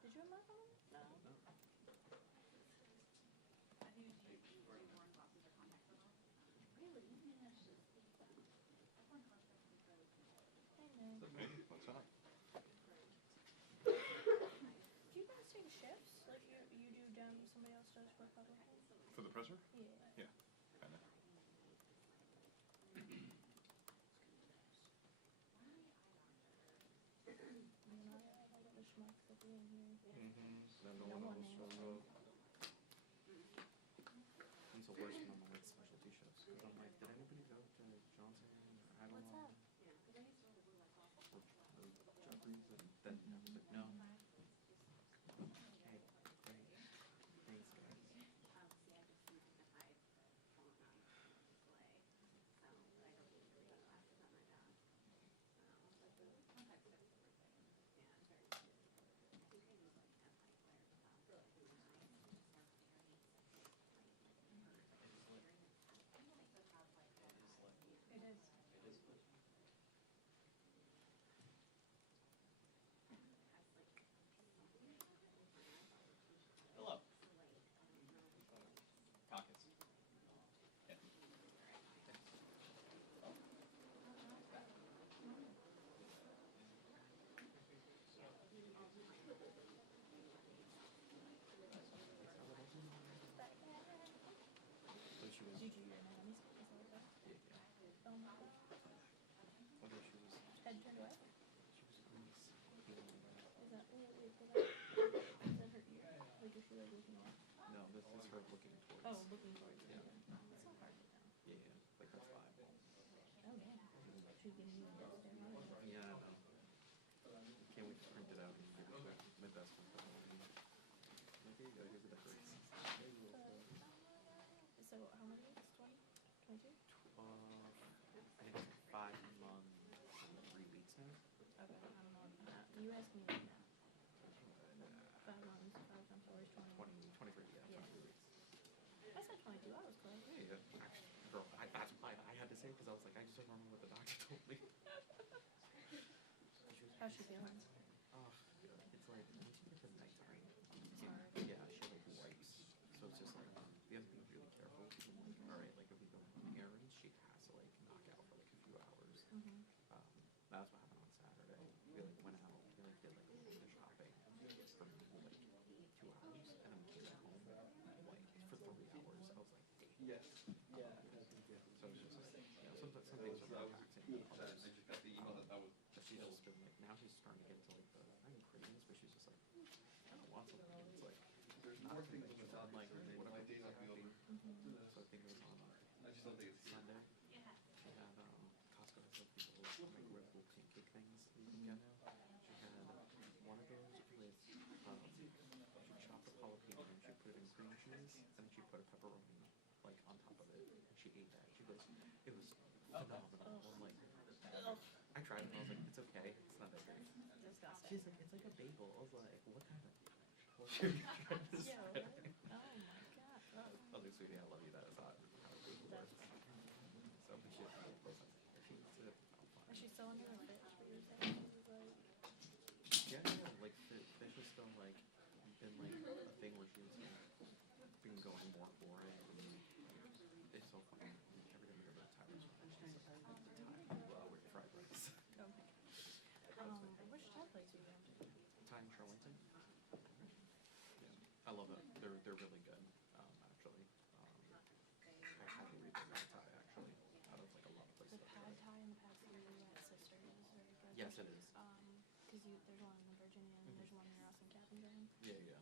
Did you have my phone? No. What's up? Do you guys take shifts? Like you do Dem, somebody else does Republican? For For the presser? Yeah. Yeah, kinda. No one else shows up. It's the worst when I'm on like specialty shows. 'Cause I'm like, did anybody go to Johnson or Aguilar? What's that? Or Jeffries? And then I was like, no. Okay, great. Thanks, guys. It is. Hello. Caucus. Yeah. So she was. Did you hear my mommy's is that okay? Yeah. Oh my god. Whether she was. Head turned away? She was always feeling like. Is that wait, go back. Is that her ear? Like is she like looking off? No, this is her looking towards. Oh, looking towards you. Yeah. It's so hard to know. Yeah, yeah. Like that's live. Oh yeah. She's gonna use this there. Yeah, I know. Can't wait to print it out and give it to my best friend. Like, here you go, here's the decorations. So how many is 20? 22? I think it's 5 months and 3 weeks now. Okay, I'm on that. You asked me right now. 5 months, 5 times 4 is 20. 23, yeah, Yeah. 23 weeks. I said 22, I was close. Yeah, yeah. Actually, girl, that's why I had to say it because I was like, I just don't remember what the doctor told me. How's she feeling? Oh, it's like, once you get to nighttime, Sorry. yeah, she like wipes. So it's just like, we have to be really careful. Like, all right, like if we go on errands, she has to like knock out for like a few hours. Mm-hmm. That's what happened on Saturday. We like went out, we like did like a little bit of shopping for like 2 hours, and then we came home like for 3 hours. I was like, damn. Yes. Yeah. So it's just like, you know, some things are relaxing. Others, I just got the email that was. but she's just been like, now she's starting to get into like the, not even cravings, but she's just like, I don't want something. It's like, There's not more things like, on the she's docket, like, so what my am I day not be over. So I think it was on, I just don't think it's here. Sunday. She had, Costco has like these little microwavable pancake things that you can get now. She had one of those with, she chopped up jalapeno and she put it in cream cheese, and then she put a pepperoni like on top of it, and she ate that. She goes, it was phenomenal. I'm like, I tried it and I was like, it's okay, it's not that great. Disgusting. She's like, it's like a bagel. I was like, what kind of bullshit are you trying to say? Oh my god. I was like, sweetie, I love you. That is not how it works. So we should she eats it, I'm fine. Is she still under the fish? What you were saying? She was like, Yeah, like fish is still like been like a thing where she's been going more for it. And it's so funny. Every time we go to Tyler's one, she's like, Thai with fried rice. okay. Which Thai place are you going to? Thai in Charlington. Yeah, I love it. They're really good. Actually, I highly recommend Thai. Actually, out of like a lot of places. The pad Thai and the pad see ew at Sisters is very good. Yes, it is. Because there's one in Virginia and there's one near us in Captain. Yeah, yeah.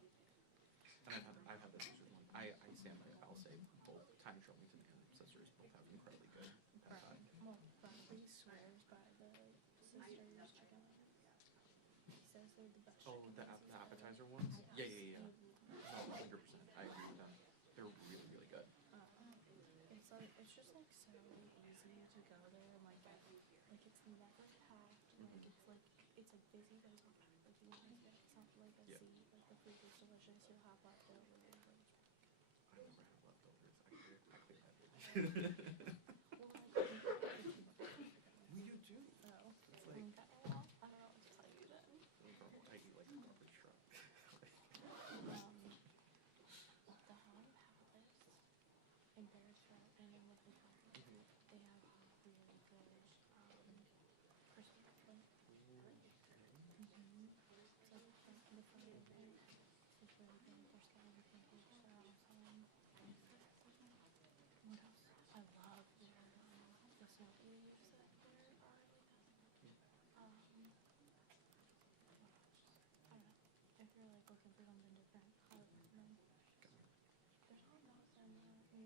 And I've had the Sisters one. I stand by it. I'll say both Thai in Charlington and Sisters both have incredibly good pad Thai. Well, Bradley swears by the Sisters chicken. He says they're the best. Oh, the appetizer ones? Yeah. No, 100%. I agree with them. They're really, really good. It's like it's just like so easy to go there and like it's never packed. Like it's a busy but it's not packed. Like you want to get something like a seat. Like the food is delicious. You'll have leftovers. I never have leftovers. I clear that. Well, you do. Oh, It's like, I don't know what to tell you then. I eat like a garbage truck. The Han Palace in Beresford and in Woodley Park, they have really good crispy chicken. So the fried egg is really good. Their scallion pancakes are awesome.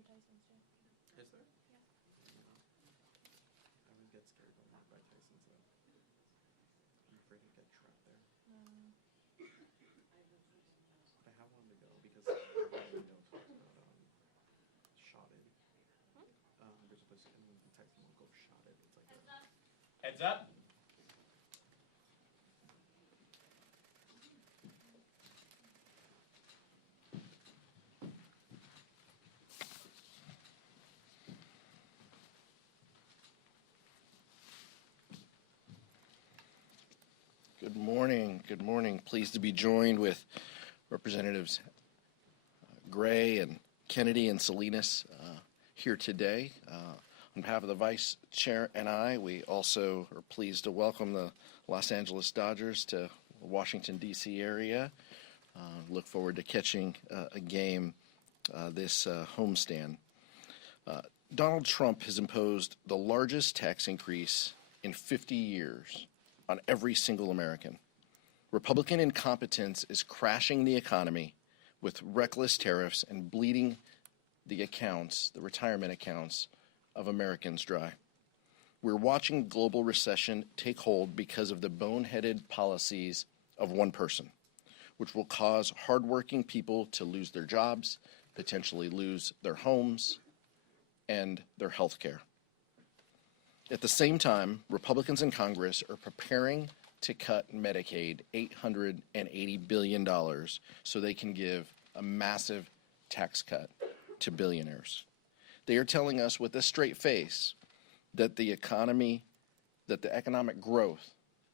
Is there? I would get scared going by Tyson's though. I'm afraid to get trapped there. But I have wanted to go because we don't talk about shotted. There's a place in Texas one called shotted. It's like Heads up. Good morning. Good morning. Pleased to be joined with Representatives Gray and Kennedy and Salinas here today. On behalf of the Vice Chair and I, we also are pleased to welcome the Los Angeles Dodgers to the Washington, D.C. area. Look forward to catching a game this homestand. Donald Trump has imposed the largest tax increase in 50 years on every single American. Republican incompetence is crashing the economy with reckless tariffs and bleeding the accounts, the retirement accounts of Americans dry. We're watching global recession take hold because of the boneheaded policies of one person, which will cause hardworking people to lose their jobs, potentially lose their homes and their health care. At the same time, Republicans in Congress are preparing to cut Medicaid $880 billion so they can give a massive tax cut to billionaires. They are telling us with a straight face that the economic growth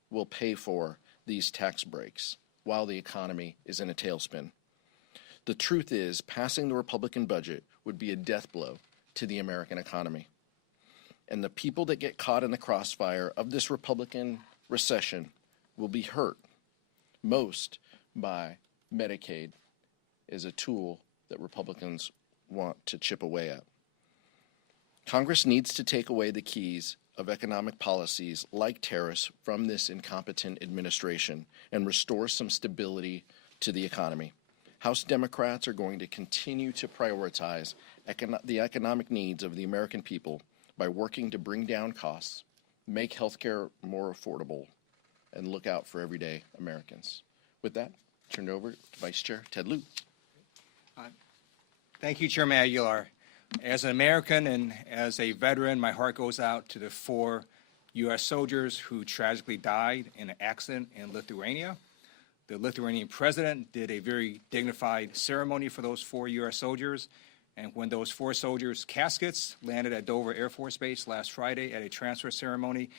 will pay for these tax breaks while the economy is in a tailspin. The truth is, passing the Republican budget would be a death blow to the American economy. And the people that get caught in the crossfire of this Republican recession will be hurt most by Medicaid as a tool that Republicans want to chip away at. Congress needs to take away the keys of economic policies like tariffs from this incompetent administration and restore some stability to the economy. House Democrats are going to continue to prioritize the economic needs of the American people by working to bring down costs, make health care more affordable, and look out for everyday Americans. With that, turn it over to Vice Chair Ted Lieu. Thank you, Chairman Aguilar. As an American and as a veteran, my heart goes out to the 4 U.S. soldiers who tragically died in an accident in Lithuania. The Lithuanian president did a very dignified ceremony for those 4 U.S. soldiers. And when those 4 soldiers' caskets landed at Dover Air Force Base last Friday at a transfer ceremony,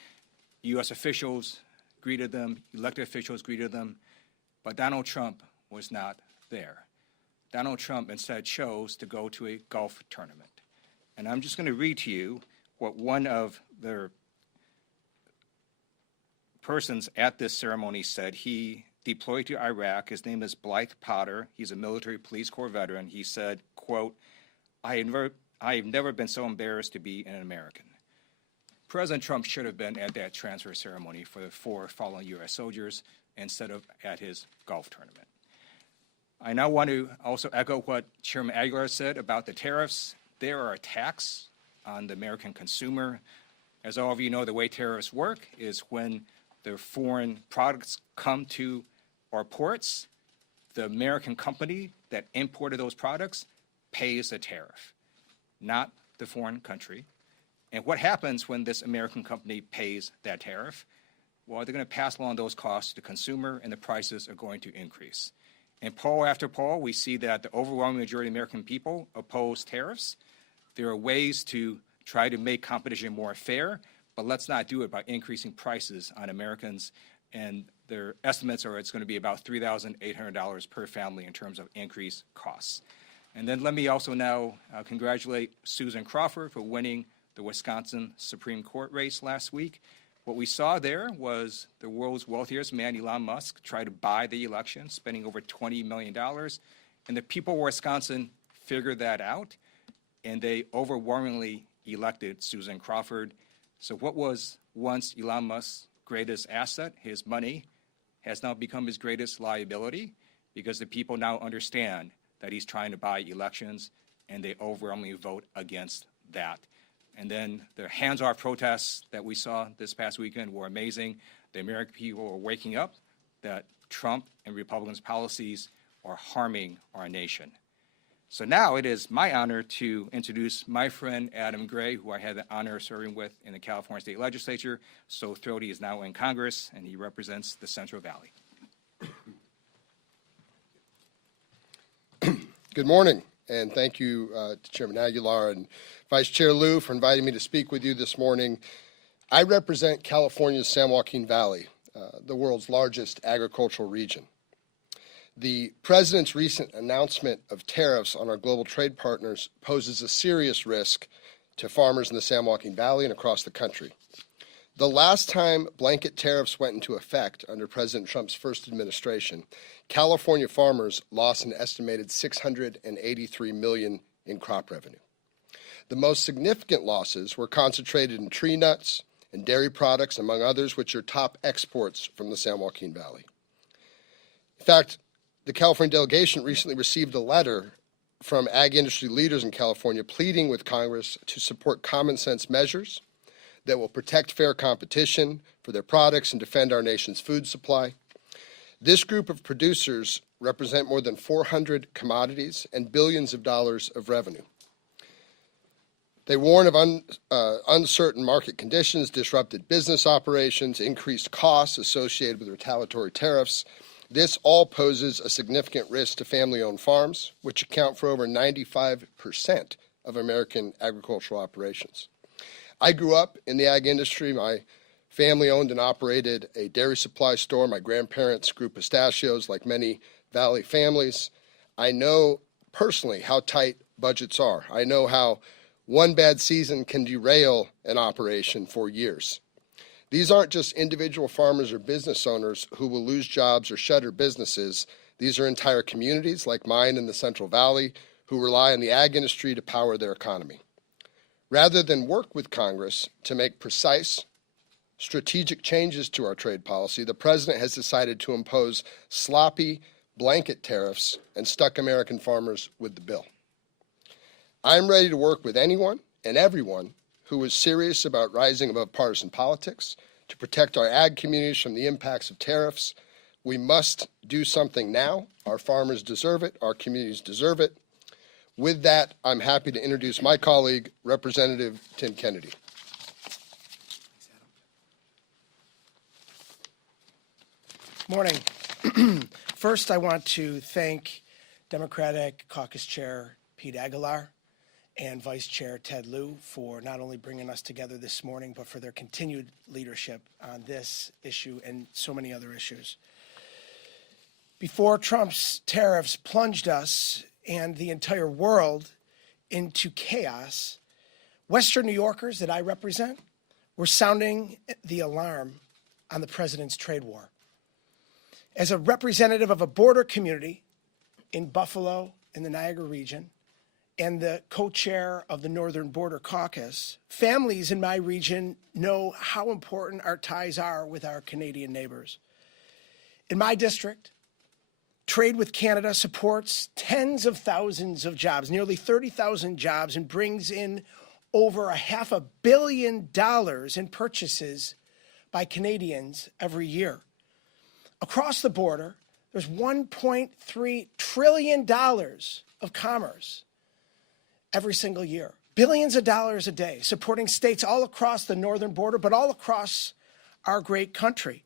U.S. officials greeted them, elected officials greeted them, but Donald Trump was not there. Donald Trump instead chose to go to a golf tournament. And I'm just going to read to you what one of the persons at this ceremony said. He deployed to Iraq. His name is Blythe Potter. He's a military police corps veteran. He said, quote, I have never been so embarrassed to be an American. President Trump should have been at that transfer ceremony for the 4 fallen U.S. soldiers instead of at his golf tournament. I now want to also echo what Chairman Aguilar said about the tariffs. They are a tax on the American consumer. As all of you know, the way tariffs work is when the foreign products come to our ports, the American company that imported those products pays the tariff, not the foreign country. And what happens when this American company pays that tariff? Well, they're going to pass along those costs to the consumer, and the prices are going to increase. In poll after poll, we see that the overwhelming majority of American people oppose tariffs. There are ways to try to make competition more fair, but let's not do it by increasing prices on Americans. And their estimates are it's going to be about $3,800 per family in terms of increased costs. And then let me also now congratulate Susan Crawford for winning the Wisconsin Supreme Court race last week. What we saw there was the world's wealthiest man, Elon Musk, try to buy the election, spending over $20 million. And the people of Wisconsin figured that out, and they overwhelmingly elected Susan Crawford. So what was once Elon Musk's greatest asset, his money, has now become his greatest liability because the people now understand that he's trying to buy elections, and they overwhelmingly vote against that. And then the hands-off protests that we saw this past weekend were amazing. The American people are waking up that Trump and Republicans' policies are harming our nation. So now it is my honor to introduce my friend Adam Gray, who I had the honor of serving with in the California State Legislature. So thrilled he is now in Congress, and he represents the Central Valley. Good morning, and thank you to Chairman Aguilar and Vice Chair Lieu for inviting me to speak with you this morning. I represent California's San Joaquin Valley, the world's largest agricultural region. The President's recent announcement of tariffs on our global trade partners poses a serious risk to farmers in the San Joaquin Valley and across the country. The last time blanket tariffs went into effect under President Trump's first administration, California farmers lost an estimated $683 million in crop revenue. The most significant losses were concentrated in tree nuts and dairy products, among others, which are top exports from the San Joaquin Valley. In fact, the California delegation recently received a letter from ag industry leaders in California pleading with Congress to support common sense measures that will protect fair competition for their products and defend our nation's food supply. This group of producers represent more than 400 commodities and billions of dollars of revenue. They warn of uncertain market conditions, disrupted business operations, increased costs associated with retaliatory tariffs. This all poses a significant risk to family-owned farms, which account for over 95% of American agricultural operations. I grew up in the ag industry. My family owned and operated a dairy supply store. My grandparents grew pistachios like many Valley families. I know personally how tight budgets are. I know how one bad season can derail an operation for years. These aren't just individual farmers or business owners who will lose jobs or shutter businesses. These are entire communities like mine in the Central Valley who rely on the ag industry to power their economy. Rather than work with Congress to make precise, strategic changes to our trade policy, the President has decided to impose sloppy blanket tariffs and stuck American farmers with the bill. I'm ready to work with anyone and everyone who is serious about rising above partisan politics to protect our ag communities from the impacts of tariffs. We must do something now. Our farmers deserve it. Our communities deserve it. With that, I'm happy to introduce my colleague, Representative Tim Kennedy. Morning. First, I want to thank Democratic Caucus Chair Pete Aguilar and Vice Chair Ted Lieu for not only bringing us together this morning, but for their continued leadership on this issue and so many other issues. Before Trump's tariffs plunged us and the entire world into chaos, Western New Yorkers that I represent were sounding the alarm on the president's trade war. As a representative of a border community in Buffalo, in the Niagara region, and the co-chair of the Northern Border Caucus, families in my region know how important our ties are with our Canadian neighbors. In my district, trade with Canada supports tens of thousands of jobs, nearly 30,000 jobs, and brings in over $500 million in purchases by Canadians every year. Across the border, there's $1.3 trillion of commerce every single year. Billions of dollars a day, supporting states all across the northern border, but all across our great country.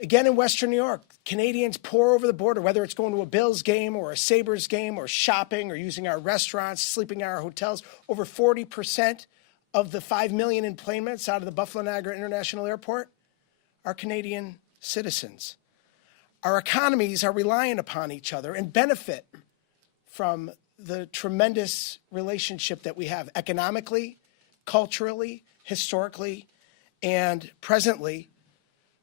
Again, in Western New York, Canadians pour over the border, whether it's going to a Bills game or a Sabres game or shopping or using our restaurants, sleeping in our hotels. Over 40% of the 5 million employments out of the Buffalo Niagara International Airport are Canadian citizens. Our economies are reliant upon each other and benefit from the tremendous relationship that we have economically, culturally, historically, and presently.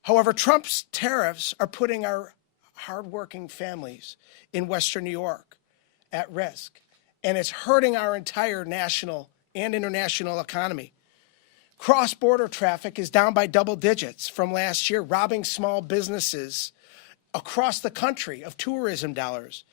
However, Trump's tariffs are putting our hardworking families in Western New York at risk, and it's hurting our entire national and international economy. Cross-border traffic is down by double digits from last year, robbing small businesses across the country of tourism dollars.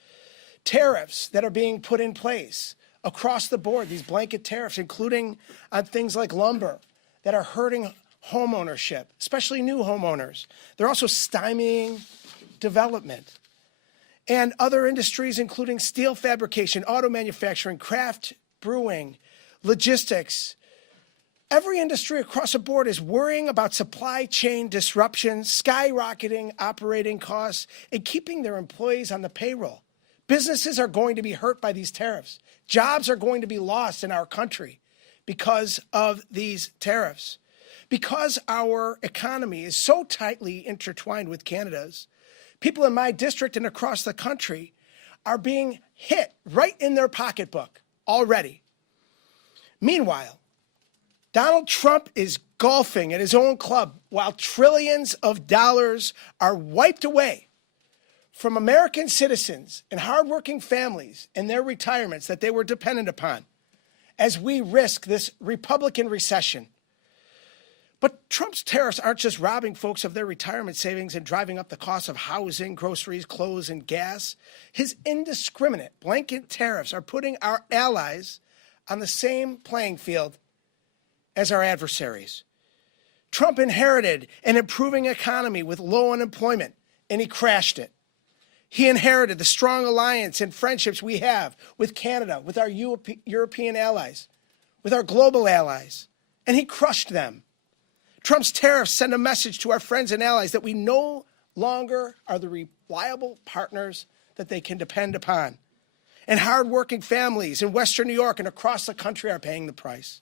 Tariffs that are being put in place across the board, these blanket tariffs, including on things like lumber, that are hurting home ownership, especially new homeowners. They're also stymieing development. And other industries, including steel fabrication, auto manufacturing, craft brewing, logistics. Every industry across the board is worrying about supply chain disruptions, skyrocketing operating costs, and keeping their employees on the payroll. Businesses are going to be hurt by these tariffs. Jobs are going to be lost in our country because of these tariffs. Because our economy is so tightly intertwined with Canada's, people in my district and across the country are being hit right in their pocketbook already. Meanwhile, Donald Trump is golfing at his own club while trillions of dollars are wiped away from American citizens and hardworking families and their retirements that they were dependent upon as we risk this Republican recession. But Trump's tariffs aren't just robbing folks of their retirement savings and driving up the cost of housing, groceries, clothes, and gas. His indiscriminate blanket tariffs are putting our allies on the same playing field as our adversaries. Trump inherited an improving economy with low unemployment, and he crashed it. He inherited the strong alliance and friendships we have with Canada, with our European allies, with our global allies, and he crushed them. Trump's tariffs send a message to our friends and allies that we no longer are the reliable partners that they can depend upon. And hardworking families in Western New York and across the country are paying the price.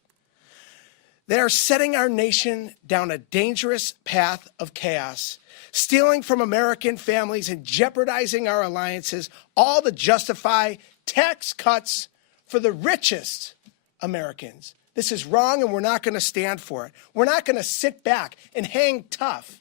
They are setting our nation down a dangerous path of chaos, stealing from American families and jeopardizing our alliances, all to justify tax cuts for the richest Americans. This is wrong, and we're not going to stand for it. We're not going to sit back and hang tough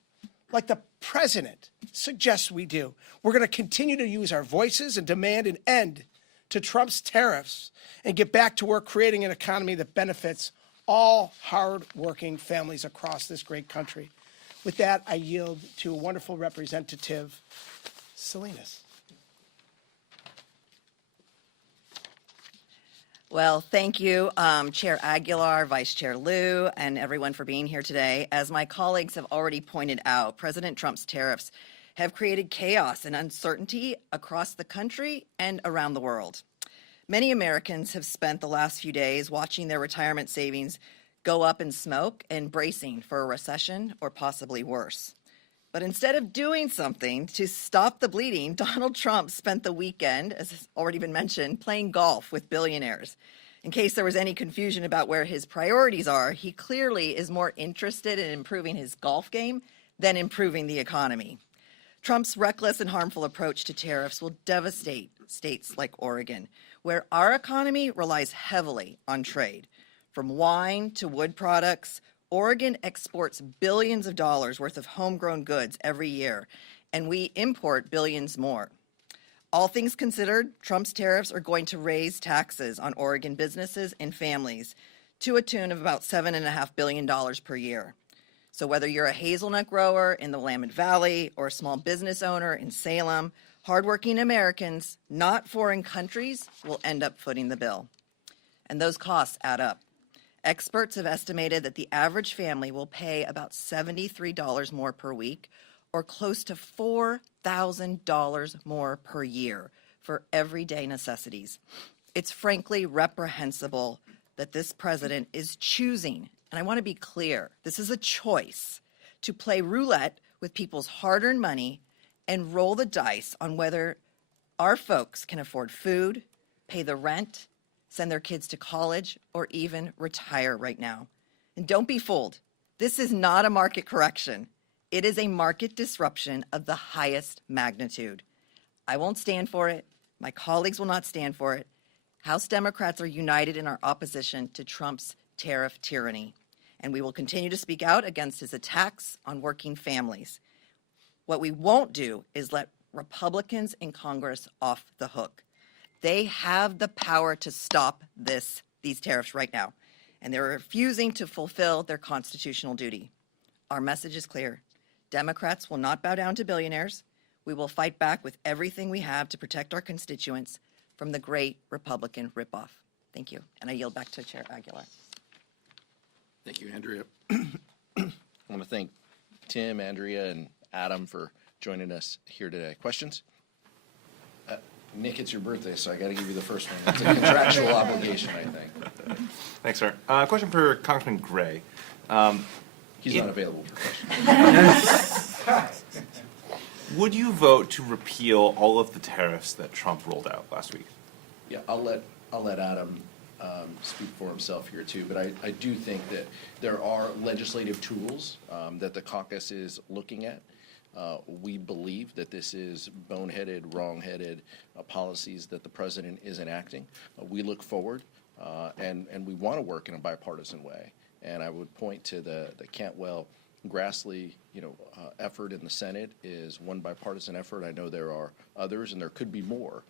like the president suggests we do. We're going to continue to use our voices and demand an end to Trump's tariffs and get back to work creating an economy that benefits all hard-working families across this great country. With that, I yield to a wonderful representative, Salinas. Well, thank you, Chair Aguilar, Vice Chair Lieu, and everyone for being here today. As my colleagues have already pointed out, President Trump's tariffs have created chaos and uncertainty across the country and around the world. Many Americans have spent the last few days watching their retirement savings go up in smoke and bracing for a recession or possibly worse. But instead of doing something to stop the bleeding, Donald Trump spent the weekend, as has already been mentioned, playing golf with billionaires. In case there was any confusion about where his priorities are, he clearly is more interested in improving his golf game than improving the economy. Trump's reckless and harmful approach to tariffs will devastate states like Oregon, where our economy relies heavily on trade. From wine to wood products, Oregon exports billions of dollars worth of homegrown goods every year, and we import billions more. All things considered, Trump's tariffs are going to raise taxes on Oregon businesses and families to a tune of about $7.5 billion per year. So whether you're a hazelnut grower in the Willamette Valley or a small business owner in Salem, hardworking Americans, not foreign countries, will end up footing the bill. And those costs add up. Experts have estimated that the average family will pay about $73 more per week, or close to $4,000 more per year for everyday necessities. It's frankly reprehensible that this president is choosing, and I want to be clear, this is a choice, to play roulette with people's hard-earned money and roll the dice on whether our folks can afford food, pay the rent, send their kids to college, or even retire right now. And don't be fooled. This is not a market correction. It is a market disruption of the highest magnitude. I won't stand for it. My colleagues will not stand for it. House Democrats are united in our opposition to Trump's tariff tyranny, and we will continue to speak out against his attacks on working families. What we won't do is let Republicans in Congress off the hook. They have the power to stop these tariffs right now, and they're refusing to fulfill their constitutional duty. Our message is clear. Democrats will not bow down to billionaires. We will fight back with everything we have to protect our constituents from the great Republican ripoff. Thank you. And I yield back to Chair Aguilar. Thank you, Andrea. I want to thank Tim, Andrea, and Adam for joining us here today. Questions? Nick, it's your birthday, so I got to give you the first one. It's a contractual obligation, I think. Thanks, sir. Question for Congressman Gray. He's not available for questions. Would you vote to repeal all of the tariffs that Trump rolled out last week? Yeah, I'll let Adam speak for himself here too, but I do think that there are legislative tools that the caucus is looking at. We believe that this is boneheaded, wrong-headed policies that the president is enacting. We look forward and we want to work in a bipartisan way. And I would point to the Cantwell Grassley, effort in the Senate is one bipartisan effort. I know there are others, and there could be more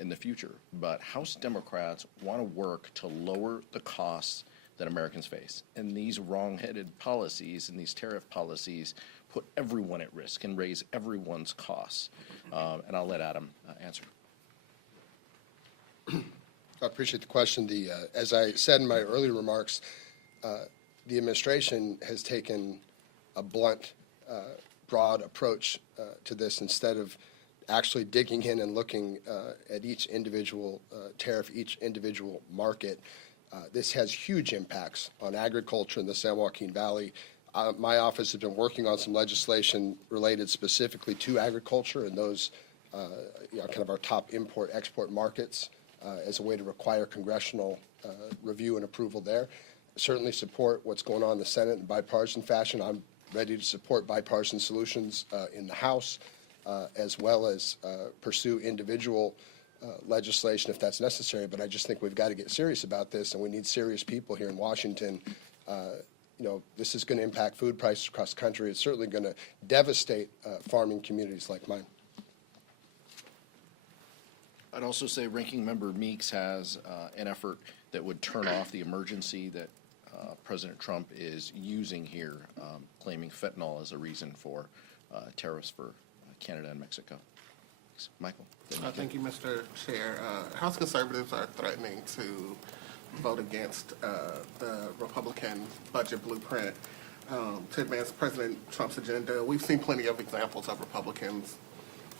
in the future. But House Democrats want to work to lower the costs that Americans face. And these wrong-headed policies and these tariff policies put everyone at risk and raise everyone's costs. And I'll let Adam answer. I appreciate the question. As I said in my earlier remarks, the administration has taken a blunt, broad approach to this instead of actually digging in and looking at each individual tariff, each individual market. This has huge impacts on agriculture in the San Joaquin Valley. My office has been working on some legislation related specifically to agriculture and those, kind of our top import-export markets as a way to require congressional review and approval there. Certainly support what's going on in the Senate in bipartisan fashion. I'm ready to support bipartisan solutions in the House, as well as pursue individual legislation if that's necessary. But I just think we've got to get serious about this, and we need serious people here in Washington. This is going to impact food prices across the country. It's certainly going to devastate farming communities like mine. I'd also say Ranking Member Meeks has an effort that would turn off the emergency that President Trump is using here, claiming fentanyl as a reason for tariffs for Canada and Mexico. Thanks. Michael. Thank you, Mr. Chair. House conservatives are threatening to vote against the Republican budget blueprint to advance President Trump's agenda. We've seen plenty of examples of Republicans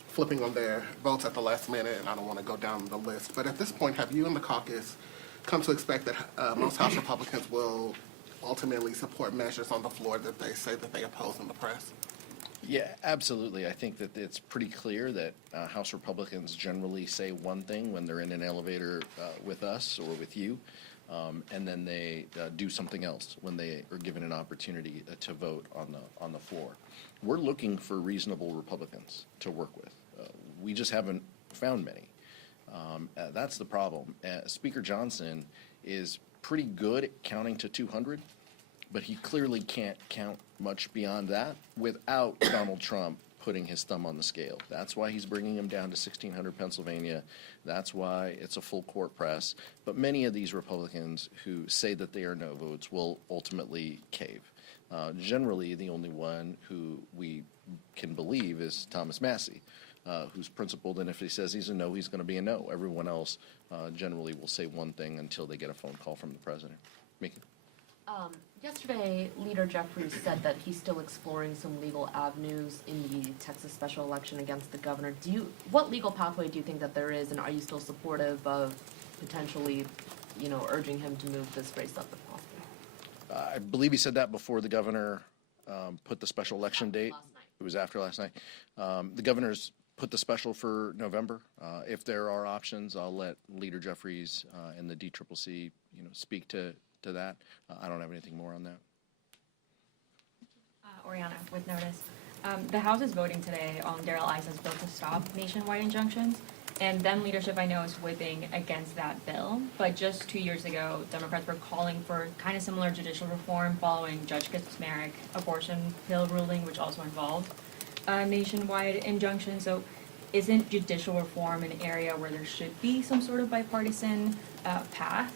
flipping on their votes at the last minute, and I don't want to go down the list. But at this point, have you and the caucus come to expect that most House Republicans will ultimately support measures on the floor that they say that they oppose in the press? Yeah, absolutely. I think that it's pretty clear that House Republicans generally say one thing when they're in an elevator with us or with you, and then they do something else when they are given an opportunity to vote on the floor. We're looking for reasonable Republicans to work with. We just haven't found many. That's the problem. Speaker Johnson is pretty good at counting to 200, but he clearly can't count much beyond that without Donald Trump putting his thumb on the scale. That's why he's bringing him down to 1600 Pennsylvania. That's why it's a full court press. But many of these Republicans who say that they are no votes will ultimately cave. Generally, the only one who we can believe is Thomas Massey, who's principled, and if he says he's a no, he's going to be a no. Everyone else generally will say one thing until they get a phone call from the president. Mickey? Yesterday, Leader Jeffries said that he's still exploring some legal avenues in the Texas special election against the governor. What legal pathway do you think that there is, and are you still supportive of potentially, urging him to move this race up if possible? I believe he said that before the governor put the special election date. It was after last night. The governor's put the special for November. If there are options, I'll let Leader Jeffries and the DCCC, speak to that. I don't have anything more on that. Oriana with Notice. The House is voting today on Darrell Issa's bill to stop nationwide injunctions, and then leadership I know is whipping against that bill. But just 2 years ago, Democrats were calling for kind of similar judicial reform following Judge Kaczmarek abortion pill ruling, which also involved nationwide injunction. So isn't judicial reform an area where there should be some sort of bipartisan path?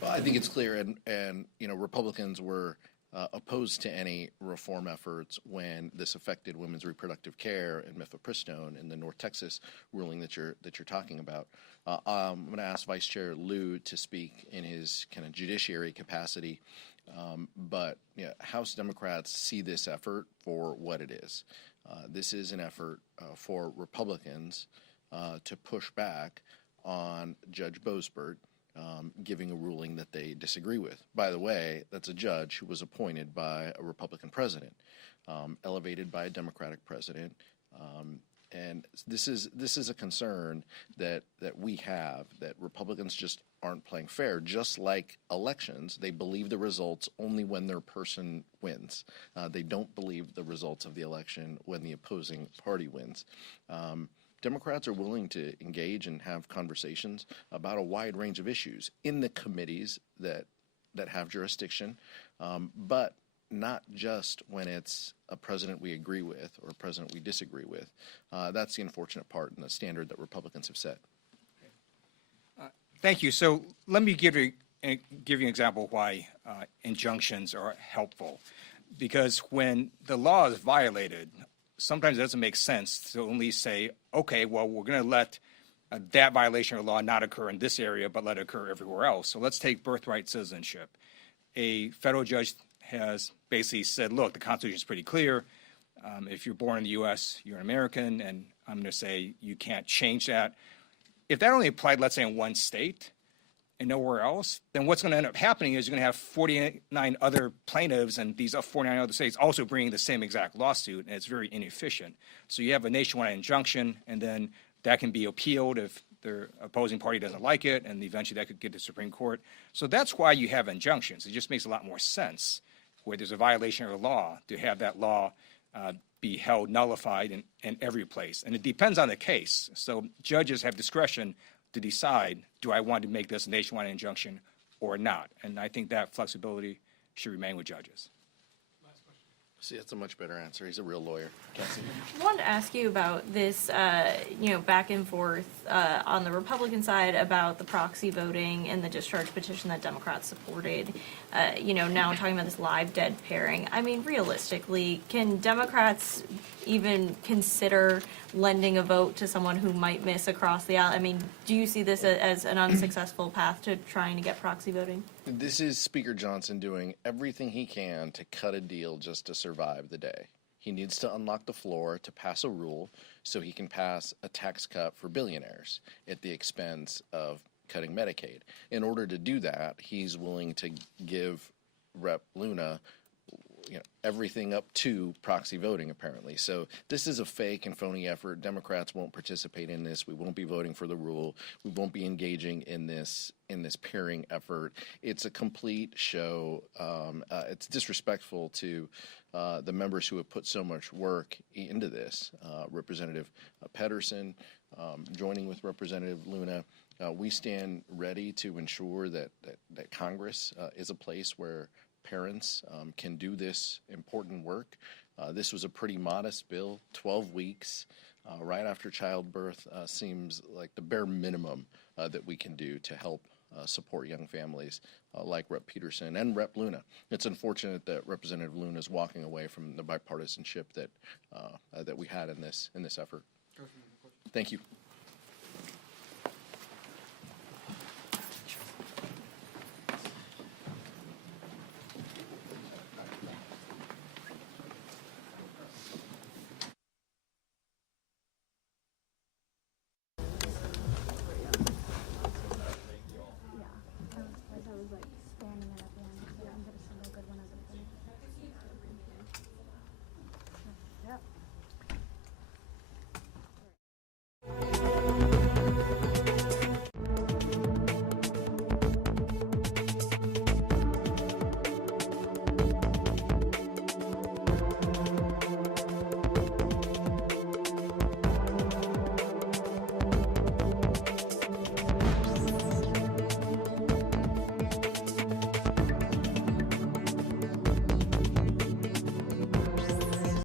Well, I think it's clear, and Republicans were opposed to any reform efforts when this affected women's reproductive care in mifepristone in the North Texas ruling that you're talking about. I'm going to ask Vice Chair Lieu to speak in his kind of judiciary capacity, but House Democrats see this effort for what it is. This is an effort for Republicans to push back on Judge Boasberg giving a ruling that they disagree with. By the way, that's a judge who was appointed by a Republican president, elevated by a Democratic president, and this is a concern that we have, that Republicans just aren't playing fair. Just like elections, they believe the results only when their person wins. They don't believe the results of the election when the opposing party wins. Democrats are willing to engage and have conversations about a wide range of issues in the committees that have jurisdiction, but not just when it's a president we agree with or a president we disagree with. That's the unfortunate part and the standard that Republicans have set. Thank you. So let me give you an example of why injunctions are helpful. Because when the law is violated, sometimes it doesn't make sense to only say, okay, well, we're going to let that violation of law not occur in this area, but let it occur everywhere else. So let's take birthright citizenship. A federal judge has basically said, look, the Constitution is pretty clear. If you're born in the U.S., you're an American, and I'm going to say you can't change that. If that only applied, let's say, in one state and nowhere else, then what's going to end up happening is you're going to have 49 other plaintiffs and these 49 other states also bringing the same exact lawsuit, and it's very inefficient. So you have a nationwide injunction, and then that can be appealed if the opposing party doesn't like it, and eventually that could get to the Supreme Court. So that's why you have injunctions. It just makes a lot more sense where there's a violation of a law to have that law be held nullified in every place. And it depends on the case. So judges have discretion to decide, do I want to make this a nationwide injunction or not? And I think that flexibility should remain with judges. See, that's a much better answer. He's a real lawyer. Cassie. I wanted to ask you about this, back and forth on the Republican side about the proxy voting and the discharge petition that Democrats supported. Now talking about this live dead pairing. I mean, realistically, can Democrats even consider lending a vote to someone who might miss across the aisle? I mean, do you see this as an unsuccessful path to trying to get proxy voting? This is Speaker Johnson doing everything he can to cut a deal just to survive the day. He needs to unlock the floor to pass a rule so he can pass a tax cut for billionaires at the expense of cutting Medicaid. In order to do that, he's willing to give Rep. Luna everything up to proxy voting, apparently. So this is a fake and phony effort. Democrats won't participate in this. We won't be voting for the rule. We won't be engaging in this pairing effort. It's a complete show. It's disrespectful to the members who have put so much work into this. Representative Pedersen, joining with Representative Luna, we stand ready to ensure that Congress is a place where parents can do this important work. This was a pretty modest bill, 12 weeks right after childbirth seems like the bare minimum that we can do to help support young families like Rep. Peterson and Rep. Luna. It's unfortunate that Representative Luna is walking away from the bipartisanship that we had in this effort. Thank you.